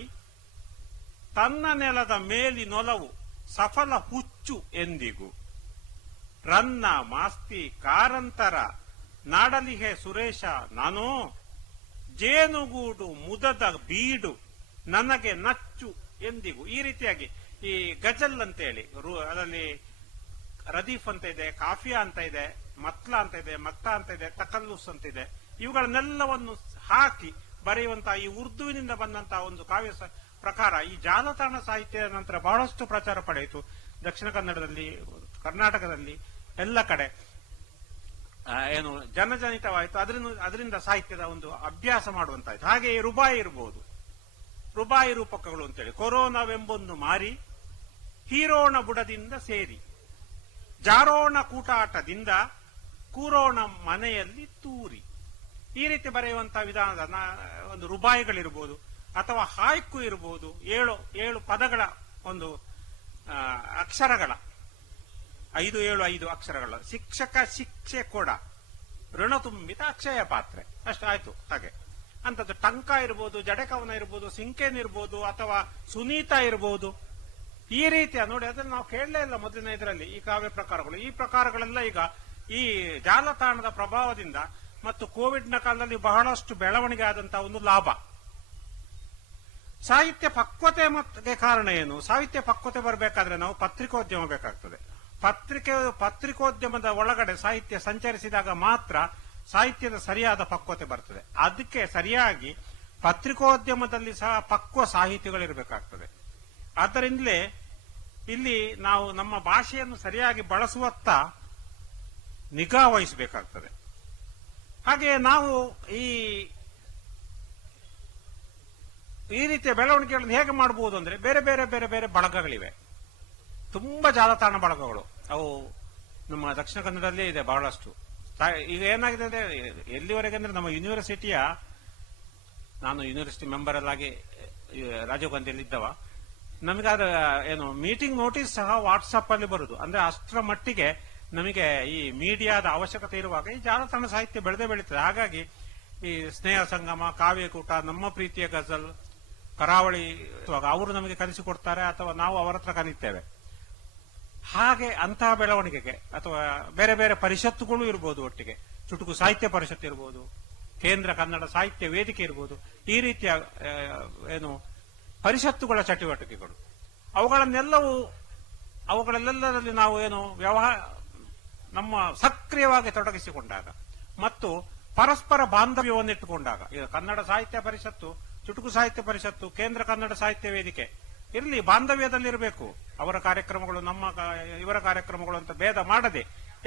ತನ್ನ ನೆಲದ ಮೇಲಿನೊಲವು ಸಫಲ ಹುಚ್ಚು ಎಂದಿಗೂ, ರನ್ನ ಮಾಸ್ತಿ ಕಾರಂತರ ನಾಡಲಿಹೆ ಸುರೇಶ ನಾನು, ಜೇನುಗೂಡು ಮುದದ ಬೀಡು ನನಗೆ ನಚ್ಚು ಎಂದಿಗೂ. ಈ ರೀತಿಯಾಗಿ ಈ ಗಜಲ್ ಅಂತೇಳಿ ಅದರಲ್ಲಿ ರದೀಫ್ ಅಂತ ಇದೆ, ಕಾಫಿಯಾ ಅಂತ ಇದೆ, ಮತ್ಲಾ ಅಂತ ಇದೆ, ಮಕ್ತಾ ಅಂತ ಇದೆ, ತಕಲ್ಲುಸ್ ಅಂತ ಇದೆ. ಇವುಗಳನ್ನೆಲ್ಲವನ್ನು ಹಾಕಿ ಬರೆಯುವಂತಹ ಈ ಉರ್ದುವಿನಿಂದ ಬಂದಂತಹ ಒಂದು ಕಾವ್ಯ ಪ್ರಕಾರ ಈ ಜಾಲತಾಣ ಸಾಹಿತ್ಯ ನಂತರ ಬಹಳಷ್ಟು ಪ್ರಚಾರ ಪಡೆಯಿತು. ದಕ್ಷಿಣ ಕನ್ನಡದಲ್ಲಿ, ಕರ್ನಾಟಕದಲ್ಲಿ ಎಲ್ಲ ಕಡೆ ಏನು ಜನಜನಿತವಾಯಿತು. ಅದರಿಂದ ಸಾಹಿತ್ಯದ ಒಂದು ಅಭ್ಯಾಸ ಮಾಡುವಂತಾಯ್ತು. ಹಾಗೆ ರುಬಾಯಿ ಇರಬಹುದು, ರುಬಾಯಿ ರೂಪಕಗಳು ಅಂತೇಳಿ. ಕೊರೋನಾವೆಂಬೊಂದು ಮಾರಿ ಹೀರೋಣ ಬುಡದಿಂದ ಸೇರಿ ಜಾರೋಣ ಕೂಟಾಟದಿಂದ ಕೂರೋಣ ಮನೆಯಲ್ಲಿ ತೂರಿ. ಈ ರೀತಿ ಬರೆಯುವಂತಹ ವಿಧಾನದ ಒಂದು ರುಬಾಯಿಗಳಿರ್ಬೋದು, ಅಥವಾ ಹಾಯ್ಕು ಇರಬಹುದು. ಏಳು ಪದಗಳ ಒಂದು ಅಕ್ಷರಗಳ 5 ಅಕ್ಷರಗಳ ಶಿಕ್ಷಕ ಶಿಕ್ಷೆ ಕೊಡ ಋಣ ತುಂಬಿತ ಅಕ್ಷಯ ಪಾತ್ರೆ ಅಷ್ಟಾಯ್ತು. ಹಾಗೆ ಅಂತದ್ದು ಟಂಕ ಇರ್ಬೋದು, ಜಡೆಕವನ ಇರ್ಬೋದು, ಸಿಂಕೇನ್ ಇರ್ಬೋದು, ಅಥವಾ ಸುನೀತಾ ಇರ್ಬೋದು. ಈ ರೀತಿಯ ನೋಡಿ, ಅದನ್ನು ನಾವು ಕೇಳಲೇ ಇಲ್ಲ ಮೊದಲಿನ ಇದರಲ್ಲಿ ಈ ಕಾವ್ಯ ಪ್ರಕಾರಗಳು. ಈ ಪ್ರಕಾರಗಳೆಲ್ಲ ಈಗ ಈ ಜಾಲತಾಣದ ಪ್ರಭಾವದಿಂದ ಮತ್ತು ಕೋವಿಡ್ನ ಕಾಲದಲ್ಲಿ ಬಹಳಷ್ಟು ಬೆಳವಣಿಗೆ ಆದಂತಹ ಒಂದು ಲಾಭ. ಸಾಹಿತ್ಯ ಪಕ್ವತೆ ಮತ್ತೆ ಕಾರಣ ಏನು? ಸಾಹಿತ್ಯ ಪಕ್ವತೆ ಬರಬೇಕಾದ್ರೆ ನಾವು ಪತ್ರಿಕೋದ್ಯಮ ಬೇಕಾಗ್ತದೆ. ಪತ್ರಿಕೋದ್ಯಮದ ಒಳಗಡೆ ಸಾಹಿತ್ಯ ಸಂಚರಿಸಿದಾಗ ಮಾತ್ರ ಸಾಹಿತ್ಯದ ಸರಿಯಾದ ಪಕ್ವತೆ ಬರ್ತದೆ. ಅದಕ್ಕೆ ಸರಿಯಾಗಿ ಪತ್ರಿಕೋದ್ಯಮದಲ್ಲಿ ಸಹ ಪಕ್ವ ಸಾಹಿತಿಗಳಿರಬೇಕಾಗ್ತದೆ. ಆದ್ದರಿಂದಲೇ ಇಲ್ಲಿ ನಾವು ನಮ್ಮ ಭಾಷೆಯನ್ನು ಸರಿಯಾಗಿ ಬಳಸುವತ್ತ ನಿಗಾ ವಹಿಸಬೇಕಾಗ್ತದೆ. ಹಾಗೆ ನಾವು ಈ ರೀತಿಯ ಬೆಳವಣಿಗೆಗಳನ್ನು ಹೇಗೆ ಮಾಡಬಹುದು ಅಂದ್ರೆ, ಬೇರೆ ಬೇರೆ ಬೇರೆ ಬೇರೆ ಬಳಗಗಳಿವೆ. ತುಂಬಾ ಜಾಲತಾಣ ಬಳಗಗಳು ಅವು ನಮ್ಮ ದಕ್ಷಿಣ ಕನ್ನಡದಲ್ಲೇ ಇದೆ ಬಹಳಷ್ಟು. ಈಗ ಏನಾಗಿದೆ ಅಂದ್ರೆ, ಎಲ್ಲಿವರೆಗೆ ಅಂದ್ರೆ ನಮ್ಮ ಯೂನಿವರ್ಸಿಟಿಯ, ನಾನು ಯೂನಿವರ್ಸಿಟಿ ಮೆಂಬರ್ ಅಲ್ಲಾಗಿ ರಾಜೀವ್ ಗಾಂಧಿಯಲ್ಲಿ ಇದ್ದವ, ನಮಗಾದ ಏನು ಮೀಟಿಂಗ್ ನೋಟಿಸ್ ಸಹ ವಾಟ್ಸಪ್ ಅಲ್ಲಿ ಬರುದು. ಅಂದ್ರೆ ಅಷ್ಟರ ಮಟ್ಟಿಗೆ ನಮಗೆ ಈ ಮೀಡಿಯಾದ ಅವಶ್ಯಕತೆ ಇರುವಾಗ ಈ ಜಾಲತಾಣ ಸಾಹಿತ್ಯ ಬೆಳೆದೇ ಬೆಳೀತದೆ. ಹಾಗಾಗಿ ಈ ಸ್ನೇಹ ಸಂಗಮ, ಕಾವ್ಯಕೂಟ, ನಮ್ಮ ಪ್ರೀತಿಯ ಗಜಲ್, ಕರಾವಳಿ ಅವರು ನಮಗೆ ಕಲಿಸಿಕೊಡ್ತಾರೆ ಅಥವಾ ನಾವು ಅವರ ಹತ್ರ ಕಲಿತೇವೆ. ಹಾಗೆ ಅಂತಹ ಬೆಳವಣಿಗೆಗೆ ಅಥವಾ ಬೇರೆ ಬೇರೆ ಪರಿಷತ್ತುಗಳು ಇರಬಹುದು ಒಟ್ಟಿಗೆ. ಚುಟುಕು ಸಾಹಿತ್ಯ ಪರಿಷತ್ ಇರಬಹುದು, ಕೇಂದ್ರ ಕನ್ನಡ ಸಾಹಿತ್ಯ ವೇದಿಕೆ ಇರಬಹುದು. ಈ ರೀತಿಯ ಏನು ಪರಿಷತ್ತುಗಳ ಚಟುವಟಿಕೆಗಳು, ಅವುಗಳಲ್ಲೆಲ್ಲರಲ್ಲಿ ನಾವು ಏನು ನಮ್ಮ ಸಕ್ರಿಯವಾಗಿ ತೊಡಗಿಸಿಕೊಂಡಾಗ ಮತ್ತು ಪರಸ್ಪರ ಬಾಂಧವ್ಯವನ್ನಿಟ್ಟುಕೊಂಡಾಗ, ಈಗ ಕನ್ನಡ ಸಾಹಿತ್ಯ ಪರಿಷತ್ತು, ಚುಟುಕು ಸಾಹಿತ್ಯ ಪರಿಷತ್ತು, ಕೇಂದ್ರ ಕನ್ನಡ ಸಾಹಿತ್ಯ ವೇದಿಕೆ ಇರಲಿ, ಬಾಂಧವ್ಯದಲ್ಲಿರಬೇಕು. ಅವರ ಕಾರ್ಯಕ್ರಮಗಳು ಇವರ ಕಾರ್ಯಕ್ರಮಗಳು ಅಂತ ಭೇದ ಮಾಡದೆ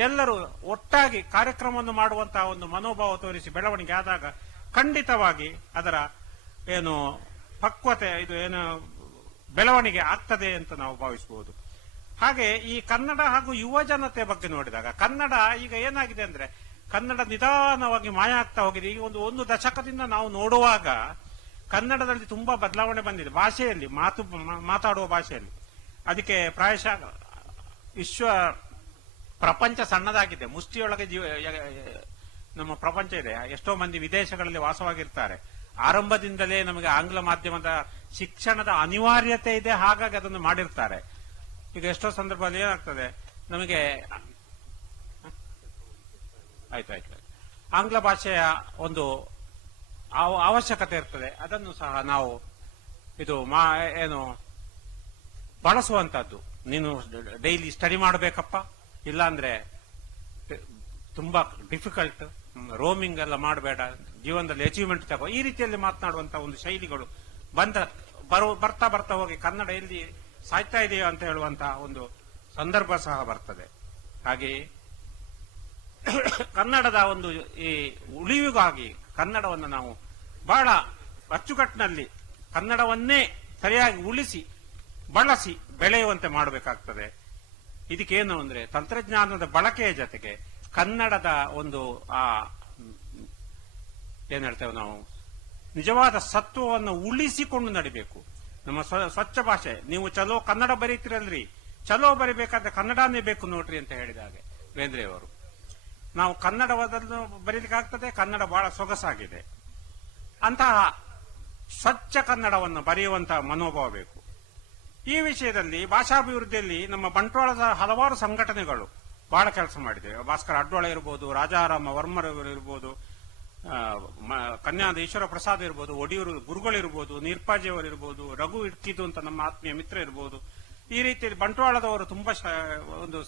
ಎಲ್ಲರೂ ಒಟ್ಟಾಗಿ ಕಾರ್ಯಕ್ರಮವನ್ನು ಮಾಡುವಂತಹ ಒಂದು ಮನೋಭಾವ ತೋರಿಸಿ ಬೆಳವಣಿಗೆ ಆದಾಗ ಖಂಡಿತವಾಗಿ ಅದರ ಏನು ಪಕ್ವತೆ ಬೆಳವಣಿಗೆ ಆಗ್ತದೆ ಅಂತ ನಾವು ಭಾವಿಸಬಹುದು. ಹಾಗೆ ಈ ಕನ್ನಡ ಹಾಗೂ ಯುವ ಜನತೆ ಬಗ್ಗೆ ನೋಡಿದಾಗ, ಕನ್ನಡ ಈಗ ಏನಾಗಿದೆ ಅಂದ್ರೆ, ಕನ್ನಡ ನಿಧಾನವಾಗಿ ಮಾಯ ಆಗ್ತಾ ಹೋಗಿದೆ. ಈಗ ಒಂದು ದಶಕದಿಂದ ನಾವು ನೋಡುವಾಗ ಕನ್ನಡದಲ್ಲಿ ತುಂಬಾ ಬದಲಾವಣೆ ಬಂದಿದೆ. ಭಾಷೆಯಲ್ಲಿ ಮಾತಾಡುವ ಭಾಷೆಯಲ್ಲಿ ಅದಕ್ಕೆ ಪ್ರಾಯಶಃ ಪ್ರಪಂಚ ಸಣ್ಣದಾಗಿದೆ. ಮುಷ್ಟಿಯೊಳಗೆ ನಮ್ಮ ಪ್ರಪಂಚ ಇದೆ. ಎಷ್ಟೋ ಮಂದಿ ವಿದೇಶಗಳಲ್ಲಿ ವಾಸವಾಗಿರ್ತಾರೆ. ಆರಂಭದಿಂದಲೇ ನಮಗೆ ಆಂಗ್ಲ ಮಾಧ್ಯಮದ ಶಿಕ್ಷಣದ ಅನಿವಾರ್ಯತೆ ಇದೆ, ಹಾಗಾಗಿ ಅದನ್ನು ಮಾಡಿರ್ತಾರೆ. ಈಗ ಎಷ್ಟೋ ಸಂದರ್ಭದಲ್ಲಿ ಏನಾಗ್ತದೆ, ನಮಗೆ ಆಯ್ತು ಆಂಗ್ಲ ಭಾಷೆಯ ಒಂದು ಅವಶ್ಯಕತೆ ಇರ್ತದೆ. ಅದನ್ನು ಸಹ ನಾವು ಬಳಸುವಂತದ್ದು. ನೀನು ಡೈಲಿ ಸ್ಟಡಿ ಮಾಡಬೇಕಪ್ಪ, ಇಲ್ಲಾಂದ್ರೆ ತುಂಬಾ ಡಿಫಿಕಲ್ಟ್, ರೋಮಿಂಗ್ ಎಲ್ಲ ಮಾಡಬೇಡ, ಜೀವನದಲ್ಲಿ ಅಚೀವ್ಮೆಂಟ್ ತಗೋ, ಈ ರೀತಿಯಲ್ಲಿ ಮಾತನಾಡುವಂತಹ ಒಂದು ಶೈಲಿಗಳು ಬರ್ತಾ ಬರ್ತಾ ಹೋಗಿ ಕನ್ನಡ ಎಲ್ಲಿ ಸಾಯ್ತಾ ಇದೆಯೋ ಅಂತ ಹೇಳುವಂತಹ ಒಂದು ಸಂದರ್ಭ ಸಹ ಬರ್ತದೆ. ಹಾಗೆಯೇ ಕನ್ನಡದ ಒಂದು ಈ ಉಳಿವಿಗಾಗಿ ಕನ್ನಡವನ್ನು ನಾವು ಬಹಳ ಅಚ್ಚುಕಟ್ಟಿನಲ್ಲಿ ಕನ್ನಡವನ್ನೇ ಸರಿಯಾಗಿ ಉಳಿಸಿ ಬಳಸಿ ಬೆಳೆಯುವಂತೆ ಮಾಡಬೇಕಾಗ್ತದೆ. ಇದಕ್ಕೇನು ಅಂದ್ರೆ, ತಂತ್ರಜ್ಞಾನದ ಬಳಕೆಯ ಜೊತೆಗೆ ಕನ್ನಡದ ಒಂದು ಏನ್ ಹೇಳ್ತೇವೆ ನಾವು, ನಿಜವಾದ ಸತ್ವವನ್ನು ಉಳಿಸಿಕೊಂಡು ನಡಿಬೇಕು. ನಮ್ಮ ಸ್ವಚ್ಛ ಭಾಷೆ, ನೀವು ಚಲೋ ಕನ್ನಡ ಬರೀತಿರಲ್ರಿ, ಚಲೋ ಬರಿಬೇಕಾದ್ರೆ ಕನ್ನಡನೇ ಬೇಕು ನೋಡ್ರಿ ಅಂತ ಹೇಳಿದ ಹಾಗೆ ಬೇಂದ್ರೆಯವರು. ನಾವು ಕನ್ನಡವನ್ನು ಬರೀಲಿಕ್ಕಾಗ್ತದೆ, ಕನ್ನಡ ಬಹಳ ಸೊಗಸಾಗಿದೆ. ಅಂತಹ ಸ್ವಚ್ಛ ಕನ್ನಡವನ್ನು ಬರೆಯುವಂತಹ ಮನೋಭಾವ ಬೇಕು. ಈ ವಿಷಯದಲ್ಲಿ ಭಾಷಾಭಿವೃದ್ಧಿಯಲ್ಲಿ ನಮ್ಮ ಬಂಟ್ವಾಳದ ಹಲವಾರು ಸಂಘಟನೆಗಳು ಬಹಳ ಕೆಲಸ ಮಾಡಿದ್ದೇವೆ. ಭಾಸ್ಕರ ಅಡ್ವಾಳ ಇರಬಹುದು, ರಾಜಾರಾಮ ವರ್ಮರವರು ಇರಬಹುದು, ಕನ್ಯಾದ ಈಶ್ವರ ಪ್ರಸಾದ್ ಇರ್ಬೋದು, ಒಡಿಯೂರು ಗುರುಗಳಿರ್ಬೋದು, ನೀರ್ಪಾಜಿಯವರಿರ್ಬೋದು, ರಘು ಇಡ್ಕಿದು ಅಂತ ನಮ್ಮ ಆತ್ಮೀಯ ಮಿತ್ರ ಇರ್ಬೋದು. ಈ ರೀತಿಯಲ್ಲಿ ಬಂಟ್ವಾಳದವರು ತುಂಬಾ ಒಂದು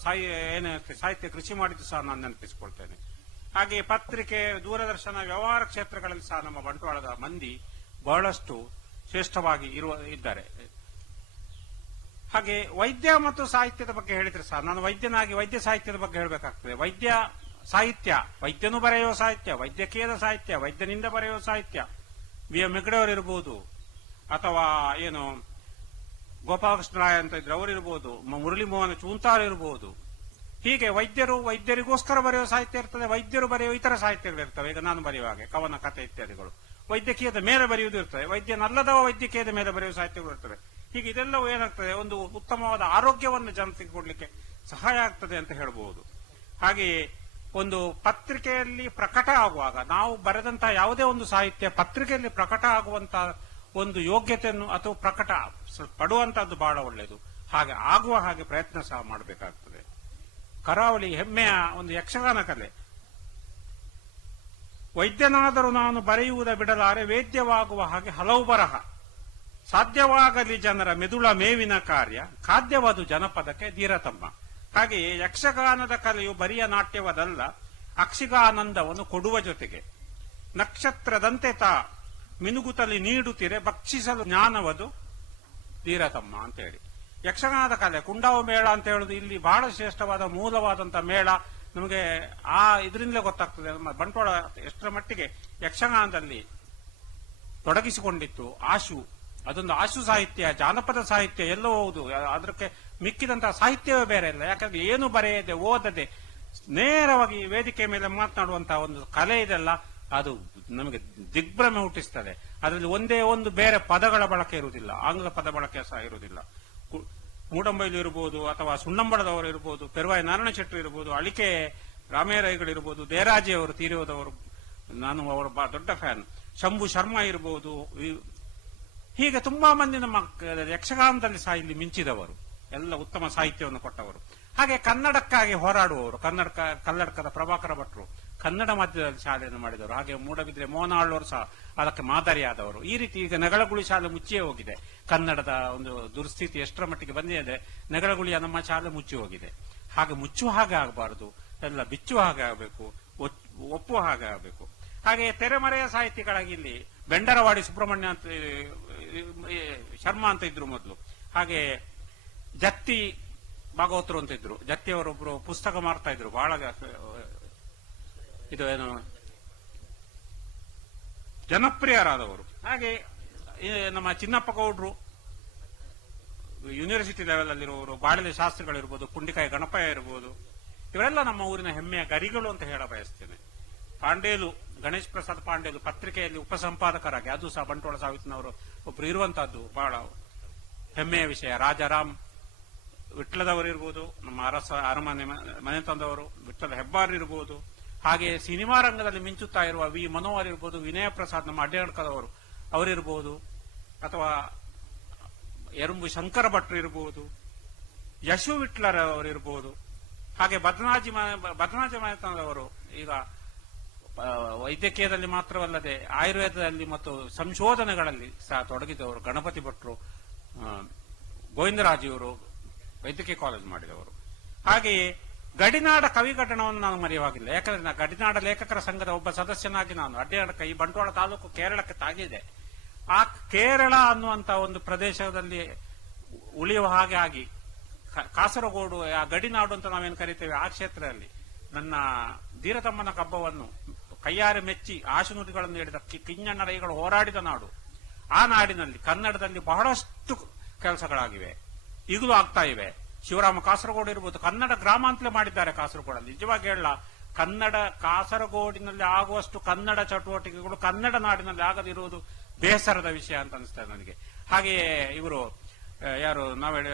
ಸಾಹಿತ್ಯ ಕೃಷಿ ಮಾಡಿದ್ದು ಸಹ ನಾನು ನೆನಪಿಸಿಕೊಳ್ತೇನೆ. ಹಾಗೆ ಪತ್ರಿಕೆ, ದೂರದರ್ಶನ, ವ್ಯವಹಾರ ಕ್ಷೇತ್ರಗಳಲ್ಲಿ ಸಹ ನಮ್ಮ ಬಂಟ್ವಾಳದ ಮಂದಿ ಬಹಳಷ್ಟು ಶ್ರೇಷ್ಠವಾಗಿ ಇದ್ದಾರೆ. ಹಾಗೆ ವೈದ್ಯ ಮತ್ತು ಸಾಹಿತ್ಯದ ಬಗ್ಗೆ ಹೇಳಿದ್ರೆ ಸಹ ನಾನು ವೈದ್ಯನಾಗಿ ವೈದ್ಯ ಸಾಹಿತ್ಯದ ಬಗ್ಗೆ ಹೇಳಬೇಕಾಗ್ತದೆ. ವೈದ್ಯ ಸಾಹಿತ್ಯ, ವೈದ್ಯನು ಬರೆಯುವ ಸಾಹಿತ್ಯ, ವೈದ್ಯಕೀಯದ ಸಾಹಿತ್ಯ, ವೈದ್ಯನಿಂದ ಬರೆಯುವ ಸಾಹಿತ್ಯ, ಬಿ ಎಂ ಹೆಗ್ಡೆಯವರಿರ್ಬೋದು, ಅಥವಾ ಏನು ಗೋಪಾಲಕೃಷ್ಣ ರಾಯ ಅಂತ ಇದ್ರೆ ಅವರಿರ್ಬೋದು, ಮುರಳಿ ಮೋಹನ ಚೂಂತಾರ್ ಇರ್ಬೋದು. ಹೀಗೆ ವೈದ್ಯರಿಗೋಸ್ಕರ ಬರೆಯುವ ಸಾಹಿತ್ಯ ಇರ್ತದೆ, ವೈದ್ಯರು ಬರೆಯುವ ಇತರ ಸಾಹಿತ್ಯಗಳಿರ್ತವೆ. ಈಗ ನಾನು ಬರೆಯುವ ಹಾಗೆ ಕವನ, ಕಥೆ ಇತ್ಯಾದಿಗಳು. ವೈದ್ಯಕೀಯದ ಮೇಲೆ ಬರೆಯುವುದು ಇರ್ತದೆ, ವೈದ್ಯನಲ್ಲದವ ವೈದ್ಯಕೀಯದ ಮೇಲೆ ಬರೆಯುವ ಸಾಹಿತ್ಯಗಳು ಇರ್ತವೆ. ಹೀಗೆ ಇದೆಲ್ಲವೂ ಏನಾಗ್ತದೆ, ಒಂದು ಉತ್ತಮವಾದ ಆರೋಗ್ಯವನ್ನು ಜನತೆಗೆ ಕೊಡ್ಲಿಕ್ಕೆ ಸಹಾಯ ಆಗ್ತದೆ ಅಂತ ಹೇಳಬಹುದು. ಹಾಗೆಯೇ ಒಂದು ಪತ್ರಿಕೆಯಲ್ಲಿ ಪ್ರಕಟ ಆಗುವಾಗ ನಾವು ಬರೆದಂತಹ ಯಾವುದೇ ಒಂದು ಸಾಹಿತ್ಯ ಪತ್ರಿಕೆಯಲ್ಲಿ ಪ್ರಕಟ ಆಗುವಂತಹ ಒಂದು ಯೋಗ್ಯತೆಯನ್ನು ಅಥವಾ ಪ್ರಕಟ ಪಡುವಂತಹದ್ದು ಬಹಳ ಒಳ್ಳೆಯದು. ಹಾಗೆ ಆಗುವ ಹಾಗೆ ಪ್ರಯತ್ನ ಸಹ ಮಾಡಬೇಕಾಗ್ತದೆ. ಕರಾವಳಿ ಹೆಮ್ಮೆಯ ಒಂದು ಯಕ್ಷಗಾನ ಕಲೆ. ವೈದ್ಯನಾದರೂ ನಾನು ಬರೆಯುವುದ ಬಿಡಲಾರೆ, ವೇದ್ಯವಾಗುವ ಹಾಗೆ ಹಲವು ಬರಹ. ಸಾಧ್ಯವಾಗಲಿ ಜನರ ಮೆದುಳ ಮೇವಿನ ಕಾರ್ಯ, ಖಾದ್ಯವದು ಜನಪದಕ್ಕೆ ಧೀರತಮ್ಮ. ಹಾಗೆಯೇ ಯಕ್ಷಗಾನದ ಕಲೆಯು ಬರಿಯ ನಾಟ್ಯವದಲ್ಲ, ಅಕ್ಷಿಗಾನಂದವನ್ನು ಕೊಡುವ ಜೊತೆಗೆ ನಕ್ಷತ್ರದಂತೆ ತಾ ಮಿನುಗುತ್ತಲಿ ನೀಡುತ್ತಿರೆ, ಭಕ್ಷಿಸಲು ಜ್ಞಾನವದು ಧೀರತಮ್ಮ ಅಂತ ಹೇಳಿ. ಯಕ್ಷಗಾನದ ಕಲೆ ಕುಂಡಾವ ಮೇಳ ಅಂತ ಹೇಳುದು ಇಲ್ಲಿ ಬಹಳ ಶ್ರೇಷ್ಠವಾದ ಮೂಲವಾದಂತಹ ಮೇಳ. ನಮಗೆ ಇದರಿಂದಲೇ ಗೊತ್ತಾಗ್ತದೆ ನಮ್ಮ ಬಂಟ್ವಾಳ ಎಷ್ಟರ ಮಟ್ಟಿಗೆ ಯಕ್ಷಗಾನದಲ್ಲಿ ತೊಡಗಿಸಿಕೊಂಡಿತ್ತು. ಅದೊಂದು ಆಶು ಸಾಹಿತ್ಯ, ಜಾನಪದ ಸಾಹಿತ್ಯ ಎಲ್ಲವೂ ಹೌದು. ಅದಕ್ಕೆ ಮಿಕ್ಕಿದಂತಹ ಸಾಹಿತ್ಯವೇ ಬೇರೆ ಇಲ್ಲ. ಯಾಕಂದ್ರೆ ಏನು ಬರೆಯದೆ ಓದದೆ ನೇರವಾಗಿ ವೇದಿಕೆ ಮೇಲೆ ಮಾತನಾಡುವಂತಹ ಒಂದು ಕಲೆ ಇದೆಲ್ಲ, ಅದು ನಮಗೆ ದಿಗ್ಭ್ರಮೆ ಹುಟ್ಟಿಸ್ತದೆ. ಅದರಲ್ಲಿ ಒಂದೇ ಒಂದು ಬೇರೆ ಪದಗಳ ಬಳಕೆ ಇರುವುದಿಲ್ಲ, ಆಂಗ್ಲ ಪದ ಬಳಕೆ ಸಹ ಇರುವುದಿಲ್ಲ. ಮೂಡಂಬೈಲು ಇರಬಹುದು, ಅಥವಾ ಸುಣ್ಣಂಬಳದವರು ಇರಬಹುದು, ಪೆರುವಾಯಿ ನಾರಾಯಣ ಶೆಟ್ಟಿ ಇರಬಹುದು, ಅಳಿಕೆ ರಾಮೇರೈಗಳಿರ್ಬೋದು, ದೇರಾಜಿಯವರು ತೀರಿಯೋದವರು, ನಾನು ಅವರ ದೊಡ್ಡ ಫ್ಯಾನ್. ಶಂಭು ಶರ್ಮಾ ಇರಬಹುದು. ಹೀಗೆ ತುಂಬಾ ಮಂದಿ ನಮ್ಮ ಯಕ್ಷಗಾನದಲ್ಲಿ ಸಹ ಇಲ್ಲಿ ಮಿಂಚಿದವರು, ಎಲ್ಲ ಉತ್ತಮ ಸಾಹಿತ್ಯವನ್ನು ಕೊಟ್ಟವರು. ಹಾಗೆ ಕನ್ನಡಕ್ಕಾಗಿ ಹೋರಾಡುವವರು, ಕನ್ನಡಕದ ಪ್ರಭಾಕರ ಭಟ್ರು ಕನ್ನಡ ಮಾಧ್ಯಮದಲ್ಲಿ ಶಾಲೆಯನ್ನು ಮಾಡಿದವರು. ಹಾಗೆ ಮೂಡಬಿದ್ರೆ ಮೋಹನ ಆಳ್ವರು ಸಹ ಅದಕ್ಕೆ ಮಾದರಿಯಾದವರು. ಈ ರೀತಿ ಈಗ ನೆಗಳಗುಳಿ ಶಾಲೆ ಮುಚ್ಚಿಯೇ ಹೋಗಿದೆ. ಕನ್ನಡದ ಒಂದು ದುರ್ಸ್ಥಿತಿ ಎಷ್ಟರ ಮಟ್ಟಿಗೆ ಬಂದಿದೆ ಅಂದ್ರೆ ನೆಗಳಗುಳಿಯ ನಮ್ಮ ಶಾಲೆ ಮುಚ್ಚಿ ಹೋಗಿದೆ. ಹಾಗೆ ಮುಚ್ಚುವ ಹಾಗೆ ಆಗಬಾರದು, ಎಲ್ಲ ಬಿಚ್ಚುವ ಹಾಗೆ ಆಗಬೇಕು, ಒಪ್ಪುವ ಹಾಗೆ ಆಗಬೇಕು. ಹಾಗೆ ತೆರೆಮರೆಯ ಸಾಹಿತಿಗಳಾಗಿ ಇಲ್ಲಿ ಬೆಂಡರವಾಡಿ ಸುಬ್ರಹ್ಮಣ್ಯ ಅಂತ ಶರ್ಮಾ ಅಂತ ಇದ್ರು ಮೊದಲು. ಹಾಗೆ ಜತ್ತಿ ಭಾಗವತರು ಅಂತ ಇದ್ರು. ಜತ್ತಿಯವರೊಬ್ರು ಪುಸ್ತಕ ಮಾರ್ತಾ ಇದ್ರು, ಬಹಳ ಇದು ಏನು ಜನಪ್ರಿಯರಾದವರು. ಹಾಗೆ ನಮ್ಮ ಚಿನ್ನಪ್ಪ ಗೌಡ್ರು ಯೂನಿವರ್ಸಿಟಿ ಲೆವೆಲ್ ಅಲ್ಲಿರುವವರು, ಬಾಳಿಲೆ ಶಾಸ್ತ್ರಿಗಳಿರ್ಬೋದು, ಪುಂಡಿಕಾಯಿ ಗಣಪಯ್ಯ ಇರ್ಬೋದು, ಇವರೆಲ್ಲ ನಮ್ಮ ಊರಿನ ಹೆಮ್ಮೆಯ ಗರಿಗಳು ಅಂತ ಹೇಳ ಬಯಸ್ತೇನೆ. ಪಾಂಡೇಲು ಗಣೇಶ್ ಪ್ರಸಾದ್ ಪಾಂಡೇಲು ಪತ್ರಿಕೆಯಲ್ಲಿ ಉಪಸಂಪಾದಕರಾಗಿ, ಅದು ಸಹ ಬಂಟ್ವಾಳ ಸಾವಿತ್ನವರು ಒಬ್ರು ಇರುವಂತಹದ್ದು ಬಹಳ ಹೆಮ್ಮೆಯ ವಿಷಯ. ರಾಜಾರಾಮ್ ವಿಟ್ಲದವರಿರ್ಬೋದು, ನಮ್ಮ ಅರಮನೆ ಮನೆ ತಂದವರು ವಿಠ್ಠಲ ಹೆಬ್ಬಾರ್ ಇರ್ಬೋದು. ಹಾಗೆ ಸಿನಿಮಾ ರಂಗದಲ್ಲಿ ಮಿಂಚುತ್ತಾ ಇರುವ ವಿ ಮನೋಹರ್ ಇರ್ಬೋದು, ವಿನಯ ಪ್ರಸಾದ್ ನಮ್ಮ ಅಡ್ಡಾಡ್ಕದವರು ಅವರಿರ್ಬೋದು, ಅಥವಾ ಎರಂಬು ಶಂಕರ ಭಟ್ರು ಇರ್ಬೋದು, ಯಶು ವಿಟ್ಲರ್ ಅವರಿರ್ಬೋದು. ಹಾಗೆ ಬದನಾಜಿ ಮನೆತನದವರು ಈಗ ವೈದ್ಯಕೀಯದಲ್ಲಿ ಮಾತ್ರವಲ್ಲದೆ ಆಯುರ್ವೇದದಲ್ಲಿ ಮತ್ತು ಸಂಶೋಧನೆಗಳಲ್ಲಿ ಸಹ ತೊಡಗಿದವರು. ಗಣಪತಿ ಭಟ್ರು, ಗೋವಿಂದರಾಜಿಯವರು ವೈದ್ಯಕೀಯ ಕಾಲೇಜ್ ಮಾಡಿದವರು. ಹಾಗೆಯೇ ಗಡಿನಾಡ ಕವಿಘಟನವನ್ನು ನಾನು ಮರೆಯುವಾಗಿಲ್ಲ. ಯಾಕಂದ್ರೆ ನಾನು ಗಡಿನಾಡ ಲೇಖಕರ ಸಂಘದ ಒಬ್ಬ ಸದಸ್ಯನಾಗಿ ನಾನು ಅಡ್ಡಾಡಕ ಈ ಬಂಟ್ವಾಳ ತಾಲೂಕು ಕೇರಳಕ್ಕೆ ತಾಗಿದೆ. ಆ ಕೇರಳ ಅನ್ನುವಂತಹ ಒಂದು ಪ್ರದೇಶದಲ್ಲಿ ಉಳಿಯುವ ಹಾಗೆ ಆಗಿ ಕಾಸರಗೋಡು, ಆ ಗಡಿನಾಡು ಅಂತ ನಾವೇನು ಕರಿತೇವೆ, ಆ ಕ್ಷೇತ್ರದಲ್ಲಿ ನನ್ನ ಧೀರತಮ್ಮನ ಕಬ್ಬವನ್ನು ಕೈಯಾರೆ ಮೆಚ್ಚಿ ಆಶುನುಡಿಗಳನ್ನು ಹೇಳಿದ ಕಿಂಜಣ್ಣ ರೈಗಳು ಹೋರಾಡಿದ ನಾಡು. ಆ ನಾಡಿನಲ್ಲಿ ಕನ್ನಡದಲ್ಲಿ ಬಹಳಷ್ಟು ಕೆಲಸಗಳಾಗಿವೆ, ಈಗಲೂ ಆಗ್ತಾ ಇವೆ. ಶಿವರಾಮ ಕಾಸರಗೋಡು ಇರ್ಬೋದು, ಕನ್ನಡ ಗ್ರಾಮ ಅಂತಲೇ ಮಾಡಿದ್ದಾರೆ ಕಾಸರಗೋಡಲ್ಲಿ. ನಿಜವಾಗಿ ಹೇಳಲ್ಲ, ಕನ್ನಡ ಕಾಸರಗೋಡಿನಲ್ಲಿ ಆಗುವಷ್ಟು ಕನ್ನಡ ಚಟುವಟಿಕೆಗಳು ಕನ್ನಡ ನಾಡಿನಲ್ಲಿ ಆಗದಿರುವುದು ಬೇಸರದ ವಿಷಯ ಅಂತ ಅನಿಸ್ತದೆ ನನಗೆ. ಹಾಗೆಯೇ ಇವರು ಯಾರು ನಾವೇಳಿ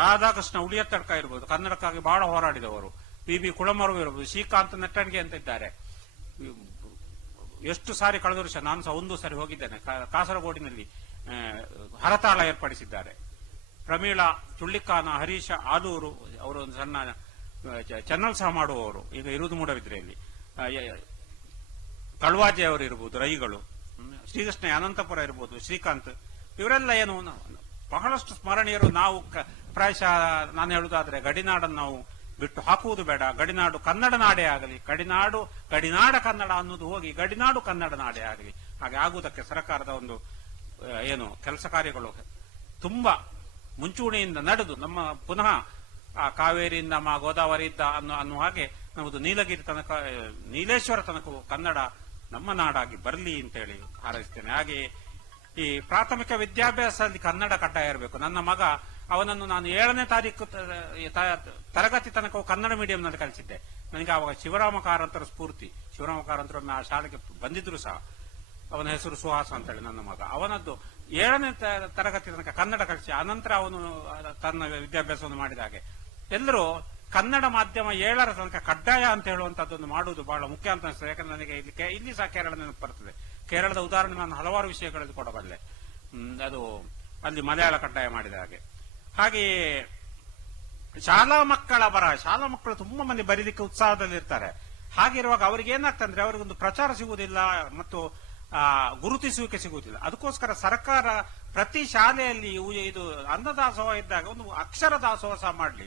ರಾಧಾಕೃಷ್ಣ ಉಳಿಯತ್ತಡ್ಕ ಇರ್ಬೋದು, ಕನ್ನಡಕ್ಕಾಗಿ ಬಹಳ ಹೋರಾಡಿದವರು. ಬಿ ಕುಳಮರು ಇರ್ಬೋದು, ಶ್ರೀಕಾಂತ್ ನೆಟ್ಟಣಿಗೆ ಅಂತ ಇದ್ದಾರೆ. ಎಷ್ಟು ಸಾರಿ ಕಳೆದ ವರ್ಷ ನಾನು ಸಹ ಒಂದು ಸಾರಿ ಹೋಗಿದ್ದೇನೆ. ಕಾಸರಗೋಡಿನಲ್ಲಿ ಹರತಾಳ ಏರ್ಪಡಿಸಿದ್ದಾರೆ. ಪ್ರಮೀಳಾ ಚುಳ್ಳಿಕಾನ, ಹರೀಶ ಆಲೂರು ಅವರು ಒಂದು ಸಣ್ಣ ಚಾನಲ್ ಸಹ ಮಾಡುವವರು, ಈಗ ಇರುವುದು ಮೂಡಬಿದ್ರೆಯಲ್ಲಿ. ಕಳ್ವಾಜಿ ಅವರು ಇರ್ಬೋದು, ರೈಗಳು, ಶ್ರೀಕೃಷ್ಣ ಅನಂತಪುರ ಇರ್ಬೋದು, ಶ್ರೀಕಾಂತ್, ಇವರೆಲ್ಲ ಏನು ಬಹಳಷ್ಟು ಸ್ಮರಣೀಯರು. ನಾವು ಪ್ರಾಯಶಃ ನಾನು ಹೇಳುವುದಾದ್ರೆ ಗಡಿನಾಡನ್ನು ನಾವು ಬಿಟ್ಟು ಹಾಕುವುದು ಬೇಡ. ಗಡಿನಾಡು ಕನ್ನಡ ನಾಡೇ ಆಗಲಿ, ಗಡಿನಾಡ ಕನ್ನಡ ಅನ್ನೋದು ಹೋಗಿ ಗಡಿನಾಡು ಕನ್ನಡ ನಾಡೇ ಆಗಲಿ. ಹಾಗೆ ಆಗುವುದಕ್ಕೆ ಸರ್ಕಾರದ ಒಂದು ಏನು ಕೆಲಸ ಕಾರ್ಯಗಳು ತುಂಬಾ ಮುಂಚೂಣಿಯಿಂದ ನಡೆದು ನಮ್ಮ ಪುನಃ ಆ ಕಾವೇರಿಯಿಂದ ಗೋದಾವರಿ ಇದ್ದ ಅನ್ನುವ ಹಾಗೆ ನಮ್ಮದು ನೀಲಗಿರಿ ತನಕ, ನೀಲೇಶ್ವರ ತನಕ ಕನ್ನಡ ನಮ್ಮ ನಾಡಾಗಿ ಬರಲಿ ಅಂತೇಳಿ ಹಾರೈಸ್ತೇನೆ. ಹಾಗೆ ಈ ಪ್ರಾಥಮಿಕ ವಿದ್ಯಾಭ್ಯಾಸದಲ್ಲಿ ಕನ್ನಡ ಕಡ್ಡಾಯ ಇರಬೇಕು. ನನ್ನ ಮಗ, ಅವನನ್ನು ನಾನು 7ನೇ ತಾರೀಕು ತರಗತಿ ತನಕ ಕನ್ನಡ ಮೀಡಿಯಂನಲ್ಲಿ ಕಲಿಸಿದ್ದೆ. ನನಗೆ ಆವಾಗ ಶಿವರಾಮ ಕಾರಂತರ ಸ್ಫೂರ್ತಿ. ಶಿವರಾಮ ಕಾರಂತರೊಮ್ಮೆ ಆ ಶಾಲೆಗೆ ಬಂದಿದ್ರು ಸಹ. ಅವನ ಹೆಸರು ಸುಹಾಸ ಅಂತೇಳಿ ನನ್ನ ಮಗ. ಅವನದ್ದು 7ನೇ ತರಗತಿ ತನಕ ಕನ್ನಡ ಕಲಿಸಿ, ಅನಂತರ ಅವನು ತನ್ನ ವಿದ್ಯಾಭ್ಯಾಸವನ್ನು ಮಾಡಿದ ಹಾಗೆ ಎಲ್ಲರೂ ಕನ್ನಡ ಮಾಧ್ಯಮ 7ರ ತನಕ ಕಡ್ಡಾಯ ಅಂತ ಹೇಳುವಂತದ್ದನ್ನು ಮಾಡುವುದು ಬಹಳ ಮುಖ್ಯ ಅಂತ ಅನಿಸ್ತದೆ. ಯಾಕಂದ್ರೆ ನನಗೆ ಇಲ್ಲಿ ಸಹ ಕೇರಳ ನೆನಪು ಬರ್ತದೆ. ಕೇರಳದ ಉದಾಹರಣೆ ನಾನು ಹಲವಾರು ವಿಷಯಗಳಲ್ಲಿ ಕೊಡಬಲ್ಲೆ. ಅದು ಅಲ್ಲಿ ಮಲಯಾಳ ಕಡ್ಡಾಯ ಮಾಡಿದ ಹಾಗೆ. ಹಾಗೆಯೇ ಶಾಲಾ ಮಕ್ಕಳು ತುಂಬಾ ಮಂದಿ ಬರೀಲಿಕ್ಕೆ ಉತ್ಸಾಹದಲ್ಲಿರ್ತಾರೆ. ಹಾಗಿರುವಾಗ ಅವ್ರಿಗೆ ಏನಾಗ್ತಂದ್ರೆ ಅವರಿಗೊಂದು ಪ್ರಚಾರ ಸಿಗುವುದಿಲ್ಲ ಮತ್ತು ಗುರುತಿಸುವಿಕೆ ಸಿಗುವುದಿಲ್ಲ. ಅದಕ್ಕೋಸ್ಕರ ಸರ್ಕಾರ ಪ್ರತಿ ಶಾಲೆಯಲ್ಲಿ ಇದು ಅನ್ನದಾಸೋಹ ಇದ್ದಾಗ ಒಂದು ಅಕ್ಷರ ದಾಸೋಹ ಸಹ ಮಾಡಲಿ.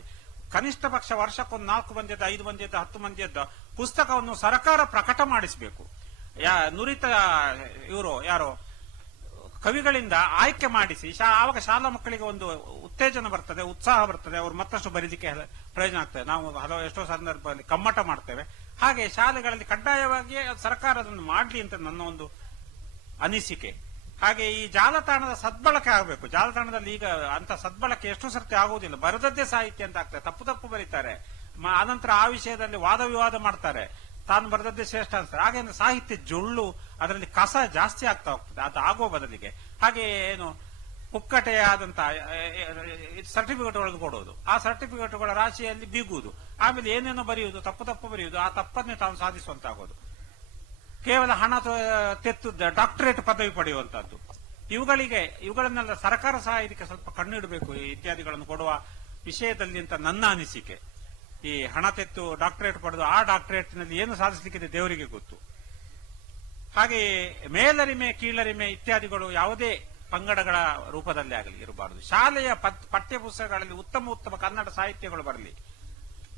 ಕನಿಷ್ಠ ಪಕ್ಷ ವರ್ಷಕ್ಕೊಂದು 4 ಮಂದಿಯದ್ದು, 5 ಮಂದಿಯದ್ದು, 10 ಮಂದಿಯದ್ದು ಪುಸ್ತಕವನ್ನು ಸರ್ಕಾರ ಪ್ರಕಟ ಮಾಡಿಸಬೇಕು. ನುರಿತ ಇವರು ಯಾರೋ ಕವಿಗಳಿಂದ ಆಯ್ಕೆ ಮಾಡಿಸಿ ಆವಾಗ ಶಾಲಾ ಮಕ್ಕಳಿಗೆ ಒಂದು ಉತ್ತೇಜನ ಬರ್ತದೆ, ಉತ್ಸಾಹ ಬರ್ತದೆ, ಅವರು ಮತ್ತಷ್ಟು ಬರೀಲಿಕ್ಕೆ ಪ್ರಯೋಜನ ಆಗ್ತದೆ. ನಾವು ಎಷ್ಟೋ ಸಂದರ್ಭದಲ್ಲಿ ಕಮ್ಮಟ ಮಾಡ್ತೇವೆ. ಹಾಗೆ ಶಾಲೆಗಳಲ್ಲಿ ಕಡ್ಡಾಯವಾಗಿ ಸರ್ಕಾರದನ್ನು ಮಾಡಲಿ ಅಂತ ನನ್ನ ಒಂದು ಅನಿಸಿಕೆ. ಹಾಗೆ ಈ ಜಾಲತಾಣದ ಸದ್ಬಳಕೆ ಆಗಬೇಕು. ಜಾಲತಾಣದಲ್ಲಿ ಈಗ ಅಂತ ಸದ್ಬಳಕೆ ಎಷ್ಟು ಸರ್ತಿ ಆಗುವುದಿಲ್ಲ. ಬರೆದದ್ದೇ ಸಾಹಿತ್ಯ ಅಂತ ಆಗ್ತದೆ, ತಪ್ಪು ಬರೀತಾರೆ. ಅನಂತರ ಆ ವಿಷಯದಲ್ಲಿ ವಾದ ವಿವಾದ ಮಾಡ್ತಾರೆ, ತಾನು ಬರೆದದ್ದೇ ಶ್ರೇಷ್ಠ ಅನ್ಸ್ತಾರೆ. ಹಾಗೆ ಸಾಹಿತ್ಯ ಜೊಳ್ಳು, ಅದರಲ್ಲಿ ಕಸ ಜಾಸ್ತಿ ಆಗ್ತಾ ಹೋಗ್ತದೆ. ಅದು ಆಗುವ ಬದಲಿಗೆ ಹಾಗೆ ಏನು ಪುಕ್ಕಟೆಯಾದಂತ ಸರ್ಟಿಫಿಕೇಟ್ಗಳನ್ನು ಕೊಡೋದು, ಆ ಸರ್ಟಿಫಿಕೇಟ್ಗಳ ರಾಶಿಯಲ್ಲಿ ಬೀಗುವುದು, ಆಮೇಲೆ ಏನೇನೋ ಬರೆಯುವುದು, ತಪ್ಪು ಬರೆಯುವುದು, ಆ ತಪ್ಪನ್ನೇ ತಾನು ಸಾಧಿಸುವಂತಾಗೋದು. ಕೇವಲ ಹಣ ತೆತ್ತು ಡಾಕ್ಟರೇಟ್ ಪದವಿ ಪಡೆಯುವಂತಹದ್ದು. ಇವುಗಳನ್ನೆಲ್ಲ ಸರ್ಕಾರ ಸಹ ಇದಕ್ಕೆ ಸ್ವಲ್ಪ ಕಣ್ಣಿಡಬೇಕು, ಇತ್ಯಾದಿಗಳನ್ನು ಕೊಡುವ ವಿಷಯದಲ್ಲಿ ಅಂತ ನನ್ನ ಅನಿಸಿಕೆ. ಈ ಹಣ ತೆತ್ತು ಡಾಕ್ಟರೇಟ್ ಪಡೆದು ಆ ಡಾಕ್ಟರೇಟ್ನಲ್ಲಿ ಏನು ಸಾಧಿಸಲಿಕ್ಕಿದೆ ದೇವರಿಗೆ ಗೊತ್ತು. ಹಾಗೆಯೇ ಮೇಲರಿಮೆ, ಕೀಳರಿಮೆ ಇತ್ಯಾದಿಗಳು ಯಾವುದೇ ಪಂಗಡಗಳ ರೂಪದಲ್ಲಿ ಆಗಲಿ ಇರಬಾರದು. ಶಾಲೆಯ ಪಠ್ಯ ಪುಸ್ತಕಗಳಲ್ಲಿ ಉತ್ತಮ ಕನ್ನಡ ಸಾಹಿತ್ಯಗಳು ಬರಲಿ.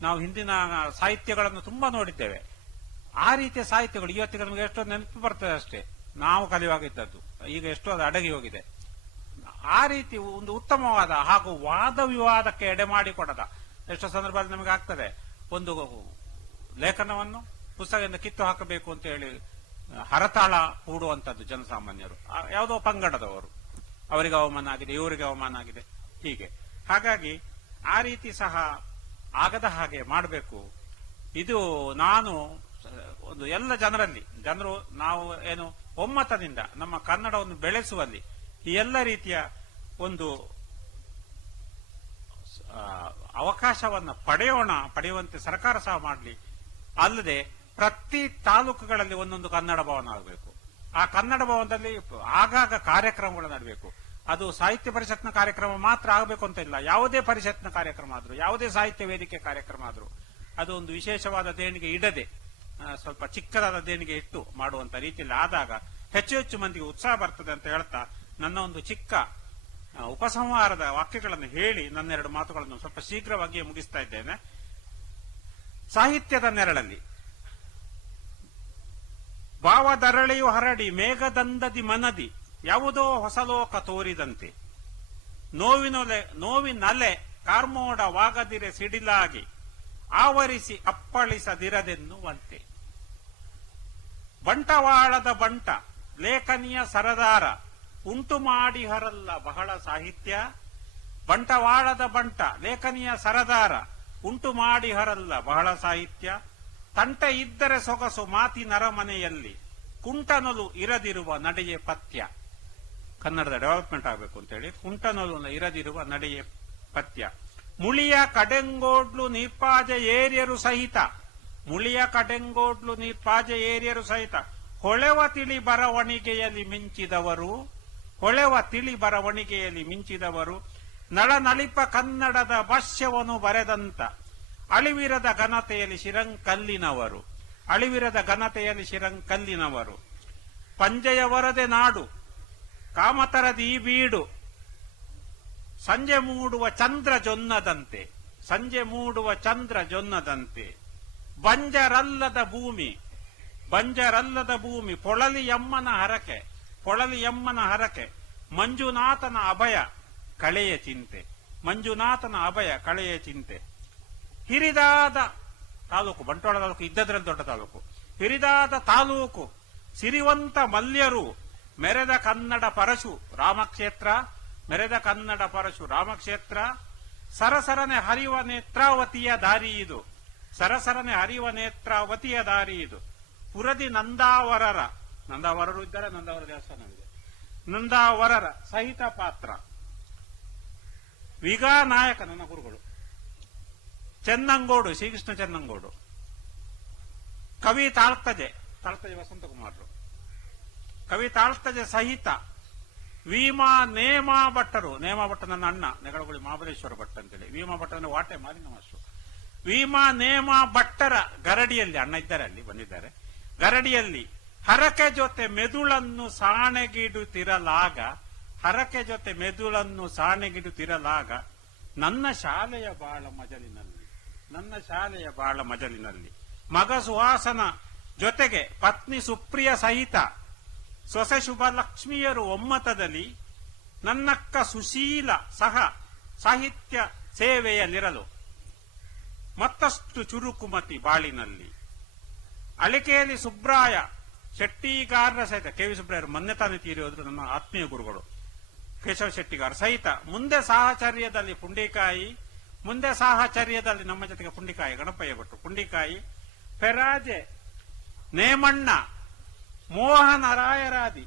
ನಾವು ಹಿಂದಿನ ಸಾಹಿತ್ಯಗಳನ್ನು ತುಂಬಾ ನೋಡಿದ್ದೇವೆ. ಆ ರೀತಿಯ ಸಾಹಿತ್ಯಗಳು ಇವತ್ತಿಗೆ ನಮಗೆ ಎಷ್ಟೋ ನೆನಪು ಬರ್ತದೆ ಅಷ್ಟೇ, ನಾವು ಕಲಿಯುವಾಗಿದ್ದದ್ದು. ಈಗ ಎಷ್ಟೋ ಅದು ಅಡಗಿ ಹೋಗಿದೆ. ಆ ರೀತಿ ಒಂದು ಉತ್ತಮವಾದ ಹಾಗೂ ವಾದ ವಿವಾದಕ್ಕೆ ಎಡೆ ಮಾಡಿಕೊಡದ ಎಷ್ಟೋ ಸಂದರ್ಭದಲ್ಲಿ ನಮಗೆ ಆಗ್ತದೆ. ಒಂದು ಲೇಖನವನ್ನು ಪುಸ್ತಕದಿಂದ ಕಿತ್ತು ಹಾಕಬೇಕು ಅಂತ ಹೇಳಿ ಹರತಾಳ ಹೂಡುವಂತದ್ದು ಜನಸಾಮಾನ್ಯರು, ಯಾವುದೋ ಪಂಗಡದವರು. ಅವರಿಗೆ ಅವಮಾನ ಆಗಿದೆ, ಇವರಿಗೆ ಅವಮಾನ ಆಗಿದೆ, ಹೀಗೆ. ಹಾಗಾಗಿ ಆ ರೀತಿ ಸಹ ಆಗದ ಹಾಗೆ ಮಾಡಬೇಕು. ಇದು ನಾನು ಒಂದು ಎಲ್ಲ ಜನರು ನಾವು ಏನು ಒಮ್ಮತದಿಂದ ನಮ್ಮ ಕನ್ನಡವನ್ನು ಬೆಳೆಸುವಲ್ಲಿ ಈ ಎಲ್ಲ ರೀತಿಯ ಒಂದು ಅವಕಾಶವನ್ನು ಪಡೆಯುವಂತೆ ಸರ್ಕಾರ ಸಹ ಮಾಡಲಿ. ಅಲ್ಲದೆ ಪ್ರತಿ ತಾಲೂಕುಗಳಲ್ಲಿ ಒಂದೊಂದು ಕನ್ನಡ ಭವನ ಆಗಬೇಕು. ಆ ಕನ್ನಡ ಭವನದಲ್ಲಿ ಆಗಾಗ ಕಾರ್ಯಕ್ರಮಗಳು ನಡೆಯಬೇಕು. ಅದು ಸಾಹಿತ್ಯ ಪರಿಷತ್ನ ಕಾರ್ಯಕ್ರಮ ಮಾತ್ರ ಆಗಬೇಕು ಅಂತ ಇಲ್ಲ. ಯಾವುದೇ ಪರಿಷತ್ನ ಕಾರ್ಯಕ್ರಮ ಆದ್ರೂ, ಯಾವುದೇ ಸಾಹಿತ್ಯ ವೇದಿಕೆ ಕಾರ್ಯಕ್ರಮ ಆದ್ರೂ ಅದು ಒಂದು ವಿಶೇಷವಾದ ದೇಣಿಗೆ ಇಡದೆ ಸ್ವಲ್ಪ ಚಿಕ್ಕದಾದ ದೇಣಿಗೆ ಇಟ್ಟು ಮಾಡುವಂತ ರೀತಿಯಲ್ಲಿ ಆದಾಗ ಹೆಚ್ಚು ಮಂದಿಗೆ ಉತ್ಸಾಹ ಬರ್ತದೆ ಅಂತ ಹೇಳ್ತಾ ನನ್ನ ಒಂದು ಚಿಕ್ಕ ಉಪಸಂಹಾರದ ವಾಕ್ಯಗಳನ್ನು ಹೇಳಿ ನನ್ನ 2 ಮಾತುಗಳನ್ನು ಸ್ವಲ್ಪ ಶೀಘ್ರವಾಗಿಯೇ ಮುಗಿಸ್ತಾ ಇದ್ದೇನೆ. ಸಾಹಿತ್ಯದ ನೆರಳಲ್ಲಿ ಭಾವದರಳೆಯು ಹರಡಿ ಮೇಘದಂದದಿ ಮನದಿ ಯಾವುದೋ ಹೊಸಲೋಕ ತೋರಿದಂತೆ ನೋವಿನಲೆ ಕಾರ್ಮೋಡವಾಗದಿರೆ ಸಿಡಿಲಾಗಿ ಆವರಿಸಿ ಅಪ್ಪಳಿಸದಿರದೆನ್ನುವಂತೆ ಬಂಟವಾಳದ ಬಂಟ ಲೇಖನಿಯ ಸರದಾರ ಉಂಟು ಮಾಡಿಹರಲ್ಲ ಬಹಳ ಸಾಹಿತ್ಯ. ಬಂಟವಾಳದ ಬಂಟ ಲೇಖನಿಯ ಸರದಾರ ಉಂಟು ಮಾಡಿಹರಲ್ಲ ಬಹಳ ಸಾಹಿತ್ಯ. ತಂಟ ಇದ್ದರೆ ಸೊಗಸು ಮಾತಿನರಮನೆಯಲ್ಲಿ ಕುಂಟನೊಲು ಇರದಿರುವ ನಡೆಯೇ ಪಥ್ಯ. ಕನ್ನಡದ ಡೆವಲಪ್ಮೆಂಟ್ ಆಗಬೇಕು ಅಂತೇಳಿ ಕುಂಟನೊಲು ಇರದಿರುವ ನಡೆಯೇ ಪಥ್ಯ. ಮುಳಿಯ ಕಡೆಂಗೋಡ್ಲು ನೀರ್ಪಾಜ ಏರಿಯರು ಸಹಿತ, ಮುಳಿಯ ಕಡೆಂಗೋಡ್ಲು ನೀರ್ಪಾಜ ಏರಿಯರು ಸಹಿತ ಹೊಳೆವ ತಿಳಿ ಬರವಣಿಗೆಯಲ್ಲಿ ಮಿಂಚಿದವರು ನಳನಳಿಪ ಕನ್ನಡದ ಭಾಷ್ಯವನ್ನು ಬರೆದಂತ ಅಳಿವಿರದ ಘನತೆಯಲ್ಲಿ ಶಿರಂಕಲ್ಲಿನವರು. ಅಳಿವಿರದ ಘನತೆಯಲ್ಲಿ ಶಿರಂಕಲ್ಲಿನವರು. ಪಂಜೆಯ ವರದೆ ನಾಡು ಕಾಮತರದಿ ಬೀಡು, ಸಂಜೆ ಮೂಡುವ ಚಂದ್ರ ಜೊನ್ನದಂತೆ, ಸಂಜೆ ಮೂಡುವ ಚಂದ್ರ ಜೊನ್ನದಂತೆ. ಬಂಜರಲ್ಲದ ಭೂಮಿ, ಬಂಜರಲ್ಲದ ಭೂಮಿ, ಪೊಳಲಿಯಮ್ಮನ ಹರಕೆ, ಪೊಳಲಿಯಮ್ಮನ ಹರಕೆ. ಮಂಜುನಾಥನ ಅಭಯ ಕಳೆಯ ಚಿಂತೆ, ಮಂಜುನಾಥನ ಅಭಯ ಕಳೆಯ ಚಿಂತೆ. ಹಿರಿದಾದ ತಾಲೂಕು, ಬಂಟ್ವಾಳ ತಾಲೂಕು ಇದ್ದದ್ರಲ್ಲಿ ದೊಡ್ಡ ತಾಲೂಕು. ಹಿರಿದಾದ ತಾಲೂಕು, ಸಿರಿವಂತ ಮಲ್ಯರು ಮೆರೆದ ಕನ್ನಡ ಪರಶು ರಾಮಕ್ಷೇತ್ರ, ಮೆರೆದ ಕನ್ನಡ ಪರಶು ರಾಮಕ್ಷೇತ್ರ. ಸರಸರನೆ ಹರಿವ ನೇತ್ರಾವತಿಯ ದಾರಿ ಇದು, ಸರಸರನೆ ಹರಿವ ನೇತ್ರಾವತಿಯ ದಾರಿ ಇದು. ಪುರದಿ ನಂದಾವರರ, ನಂದಾವರರು ಇದ್ದಾರೆ, ನಂದಾವರ ದೇವಸ್ಥಾನವಿದೆ, ನಂದಾವರರ ಸಹಿತ ಪಾತ್ರ. ವಿಗಾ ನಾಯಕ ನನ್ನ ಗುರುಗಳು, ಚೆನ್ನಂಗೋಡು ಶ್ರೀಕೃಷ್ಣ ಚೆನ್ನಂಗೋಡು. ಕವಿ ತಾಳ್ತಜೆ, ತಾಳ್ತಜೆ ವಸಂತಕುಮಾರರು. ಕವಿ ತಾಳ್ತಜೆ ಸಹಿತ ವೀಮಾ ನೇಮಾ ಭಟ್ಟರು, ನೇಮಾ ಭಟ್ಟ ನನ್ನ ಅಣ್ಣ, ನೆಗಳಗುಳಿ ಮಹಾಬಲೇಶ್ವರ ಭಟ್ ಅಂತೇಳಿ. ವೀಮಾ ಭಟ್ಟನ ವಾಟೆ ಮಾಲಿನ ಮಾಸ್ಟರು. ವೀಮಾ ನೇಮಾ ಭಟ್ಟರ ಗರಡಿಯಲ್ಲಿ, ಅಣ್ಣ ಇದ್ದಾರೆ ಅಲ್ಲಿ ಬಂದಿದ್ದಾರೆ, ಗರಡಿಯಲ್ಲಿ ಹರಕೆ ಜೊತೆ ಮೆದುಳನ್ನು ಸಾಣೆಗಿಡುತ್ತಿರಲಾಗ, ಹರಕೆ ಜೊತೆ ಮೆದುಳನ್ನು ಸಾಣೆಗಿಡುತ್ತಿರಲಾಗ. ನನ್ನ ಶಾಲೆಯ ಬಾಳ ಮಜಲಿನಲ್ಲಿ, ನನ್ನ ಶಾಲೆಯ ಬಾಳ ಮಜಲಿನಲ್ಲಿ. ಮಗ ಸುಹಾಸನ ಜೊತೆಗೆ ಪತ್ನಿ ಸುಪ್ರಿಯ ಸಹಿತ ಸೊಸೆ ಶುಭ ಲಕ್ಷ್ಮಿಯರು ಒಮ್ಮತದಲ್ಲಿ. ನನ್ನಕ್ಕ ಸುಶೀಲ ಸಹ ಸಾಹಿತ್ಯ ಸೇವೆಯಲ್ಲಿರಲು ಮತ್ತಷ್ಟು ಚುರುಕುಮತಿ ಬಾಳಿನಲ್ಲಿ. ಅಳಿಕೆಯಲ್ಲಿ ಸುಬ್ರಾಯ ಶೆಟ್ಟಿಗಾರರ ಸಹಿತ, ಕೆ ವಿ ಸುಬ್ರಾಯರು ಮೊನ್ನೆ ತಾನೇ ತೀರಿ ಹೋದ್ರು, ನನ್ನ ಆತ್ಮೀಯ ಗುರುಗಳು. ಕೇಶವ ಶೆಟ್ಟಿಗಾರ ಸಹಿತ ಮುಂದೆ ಸಾಹಚರ್ಯದಲ್ಲಿ ಪುಂಡಿಕಾಯಿ, ಮುಂದೆ ಸಾಹಚರ್ಯದಲ್ಲಿ ನಮ್ಮ ಜೊತೆಗೆ ಪುಂಡಿಕಾಯಿ ಗಣಪಯ್ಯ ಭಟ್ರು, ಪುಂಡಿಕಾಯಿ. ಪೆರಾಜೆ ನೇಮಣ್ಣ ಮೋಹನ ರಾಯರಾದಿ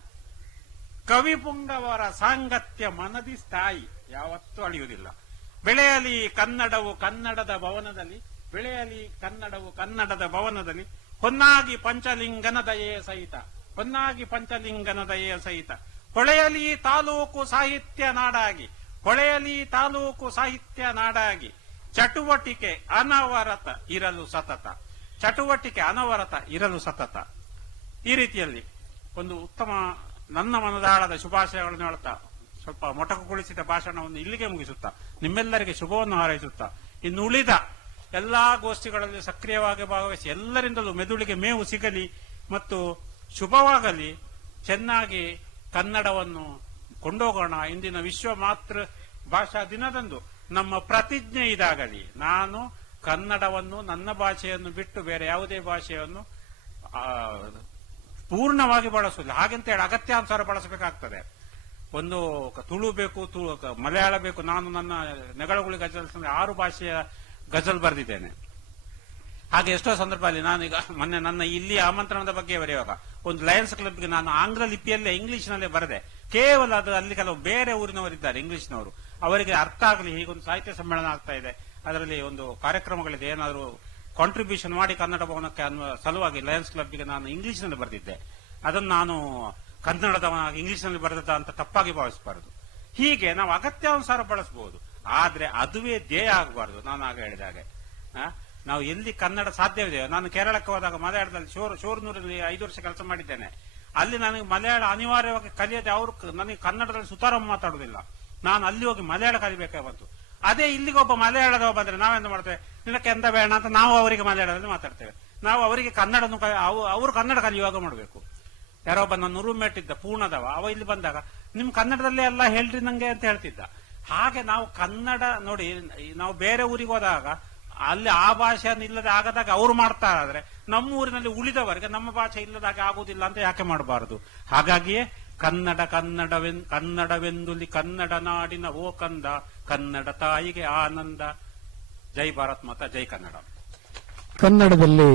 ಕವಿ ಪುಂಗವರ ಸಾಂಗತ್ಯ ಮನದಿ ಸ್ಥಾಯಿ, ಯಾವತ್ತೂ ಅಳಿಯುವುದಿಲ್ಲ. ಬೆಳೆಯಲಿ ಕನ್ನಡವು ಕನ್ನಡದ ಭವನದಲ್ಲಿ, ಬೆಳೆಯಲಿ ಕನ್ನಡವು ಕನ್ನಡದ ಭವನದಲ್ಲಿ. ಹೊನ್ನಾಗಿ ಪಂಚಲಿಂಗನ ದಯೆಯ ಸಹಿತ, ಹೊನ್ನಾಗಿ ಪಂಚಲಿಂಗನ ದಯೆಯ ಸಹಿತ. ಹೊಳೆಯಲಿ ತಾಲೂಕು ಸಾಹಿತ್ಯ ನಾಡಾಗಿ, ಹೊಳೆಯಲಿ ತಾಲೂಕು ಸಾಹಿತ್ಯ ನಾಡಾಗಿ. ಚಟುವಟಿಕೆ ಅನವರತ ಇರಲು ಸತತ, ಚಟುವಟಿಕೆ ಅನವರತ ಇರಲು ಸತತ. ಈ ರೀತಿಯಲ್ಲಿ ಒಂದು ಉತ್ತಮ ನನ್ನ ಮನದಾಳದ ಶುಭಾಶಯಗಳನ್ನು ಹೇಳುತ್ತಾ ಸ್ವಲ್ಪ ಮೊಟಕುಗೊಳಿಸಿದ ಭಾಷಣವನ್ನು ಇಲ್ಲಿಗೆ ಮುಗಿಸುತ್ತಾ ನಿಮ್ಮೆಲ್ಲರಿಗೆ ಶುಭವನ್ನು ಹಾರೈಸುತ್ತಾ, ಇನ್ನು ಉಳಿದ ಎಲ್ಲಾ ಗೋಷ್ಠಿಗಳಲ್ಲಿ ಸಕ್ರಿಯವಾಗಿ ಭಾಗವಹಿಸಿ ಎಲ್ಲರಿಂದಲೂ ಮೆದುಳಿಗೆ ಮೇವು ಸಿಗಲಿ ಮತ್ತು ಶುಭವಾಗಲಿ. ಚೆನ್ನಾಗಿ ಕನ್ನಡವನ್ನು ಕೊಂಡೋಗೋಣ. ಇಂದಿನ ವಿಶ್ವ ಮಾತೃ ಭಾಷಾ ದಿನದಂದು ನಮ್ಮ ಪ್ರತಿಜ್ಞೆ ಇದಾಗಲಿ, ನಾನು ಕನ್ನಡವನ್ನು, ನನ್ನ ಭಾಷೆಯನ್ನು ಬಿಟ್ಟು ಬೇರೆ ಯಾವುದೇ ಭಾಷೆಯನ್ನು ಪೂರ್ಣವಾಗಿ ಬಳಸುವುದಿಲ್ಲ. ಹಾಗೆಂತ ಹೇಳಿ ಅಗತ್ಯಾನುಸಾರ ಬಳಸಬೇಕಾಗ್ತದೆ. ಒಂದು ತುಳು ಬೇಕು, ಮಲಯಾಳ ಬೇಕು. ನಾನು ನನ್ನ ನೆಗಳಗುಳಿ ಗಜಲ್ಸ್ 6 ಭಾಷೆಯ ಗಜಲ್ ಬರೆದಿದ್ದೇನೆ. ಹಾಗೆ ಎಷ್ಟೋ ಸಂದರ್ಭದಲ್ಲಿ ನಾನೀಗ ಮೊನ್ನೆ ನನ್ನ ಇಲ್ಲಿ ಆಮಂತ್ರಣದ ಬಗ್ಗೆ ಬರೆಯುವಾಗ ಒಂದು ಲಯನ್ಸ್ ಕ್ಲಬ್ಗೆ ನಾನು ಆಂಗ್ಲ ಲಿಪಿಯಲ್ಲೇ ಇಂಗ್ಲಿಷ್ನಲ್ಲೇ ಬರೆದೆ. ಕೇವಲ ಅದು ಅಲ್ಲಿ ಕೆಲವು ಬೇರೆ ಊರಿನವರಿದ್ದಾರೆ ಇಂಗ್ಲಿಷ್ನವರು, ಅವರಿಗೆ ಅರ್ಥ ಆಗಲಿ. ಹೀಗೊಂದು ಸಾಹಿತ್ಯ ಸಮ್ಮೇಳನ ಆಗ್ತಾ ಇದೆ, ಅದರಲ್ಲಿ ಒಂದು ಕಾರ್ಯಕ್ರಮಗಳಿದೆ, ಏನಾದರೂ ಕಾಂಟ್ರಿಬ್ಯೂಷನ್ ಮಾಡಿ ಕನ್ನಡ ಭವನಕ್ಕೆ ಅನ್ನುವ ಸಲುವಾಗಿ ಲಯನ್ಸ್ ಕ್ಲಬ್ಗೆ ನಾನು ಇಂಗ್ಲಿಷ್ನಲ್ಲಿ ಬರೆದಿದ್ದೆ. ಅದನ್ನು ನಾನು ಕನ್ನಡದ ಇಂಗ್ಲಿಷ್ನಲ್ಲಿ ಬರೆದ ಅಂತ ತಪ್ಪಾಗಿ ಭಾವಿಸಬಾರದು. ಹೀಗೆ ನಾವು ಅಗತ್ಯಾನುಸಾರ ಬಳಸಬಹುದು, ಆದ್ರೆ ಅದುವೇ ಧ್ಯೇಯ ಆಗಬಾರದು. ನಾನು ಆಗ ಹೇಳಿದ ಹಾಗೆ ನಾವು ಎಲ್ಲಿ ಕನ್ನಡ ಸಾಧ್ಯವಿದೆ. ನಾನು ಕೇರಳಕ್ಕೆ ಹೋದಾಗ ಮಲಯಾಳದಲ್ಲಿ ಶೋರ್ನೂರಲ್ಲಿ 5 ವರ್ಷ ಕೆಲಸ ಮಾಡಿದ್ದೇನೆ. ಅಲ್ಲಿ ನನಗೆ ಮಲಯಾಳ ಅನಿವಾರ್ಯವಾಗಿ ಕಲಿಯದೆ, ಅವರು ನನಗೆ ಕನ್ನಡದಲ್ಲಿ ಸುತಾರಂ ಮಾತಾಡುವುದಿಲ್ಲ. ನಾನು ಅಲ್ಲಿ ಹೋಗಿ ಮಲಯಾಳ ಕಲಿಬೇಕಾಗಿ ಬಂತು. ಅದೇ ಇಲ್ಲಿಗೆ ಒಬ್ಬ ಮಲಯಾಳದವ ಬಂದ್ರೆ ನಾವೆಂತ ಮಾಡ್ತೇವೆ, ನಿನಕ್ಕೆ ಎಂತ ಬೇಡ ಅಂತ ನಾವು ಅವರಿಗೆ ಮಲಯಾಳದಲ್ಲಿ ಮಾತಾಡ್ತೇವೆ. ನಾವು ಅವರಿಗೆ ಕನ್ನಡನ್ನು ಅವರು ಕನ್ನಡ ಕಲಿಯುವಾಗ ಮಾಡಬೇಕು. ಯಾರೋ ಒಬ್ಬ ನನ್ನ ರೂಮ್ಮೇಟ್ ಇದ್ದ ಪೂರ್ಣದವ, ಅವ ಇಲ್ಲಿ ಬಂದಾಗ ನಿಮ್ ಕನ್ನಡದಲ್ಲೇ ಎಲ್ಲ ಹೇಳ್ರಿ ನಂಗೆ ಅಂತ ಹೇಳ್ತಿದ್ದ. ಹಾಗೆ ನಾವು ಕನ್ನಡ ನೋಡಿ, ನಾವು ಬೇರೆ ಊರಿಗೆ ಹೋದಾಗ ಅಲ್ಲಿ ಆ ಭಾಷೆಯನ್ನು ಇಲ್ಲದೆ ಆಗದಾಗ ಅವರು ಮಾಡ್ತಾರಾದ್ರೆ ನಮ್ಮ ಊರಿನಲ್ಲಿ ಉಳಿದವರಿಗೆ ನಮ್ಮ ಭಾಷೆ ಇಲ್ಲದಾಗ ಆಗುವುದಿಲ್ಲ ಅಂತ ಯಾಕೆ ಮಾಡಬಾರದು? ಹಾಗಾಗಿಯೇ ಕನ್ನಡವೆಂದುಲಿ ಕನ್ನಡ ನಾಡಿನ ಓ ಕಂದ, ಕನ್ನಡ ತಾಯಿಗೆ ಆನಂದ. ಜೈ ಭಾರತ್ ಮಾತಾ, ಜೈ ಕನ್ನಡ. ಕನ್ನಡದಲ್ಲಿ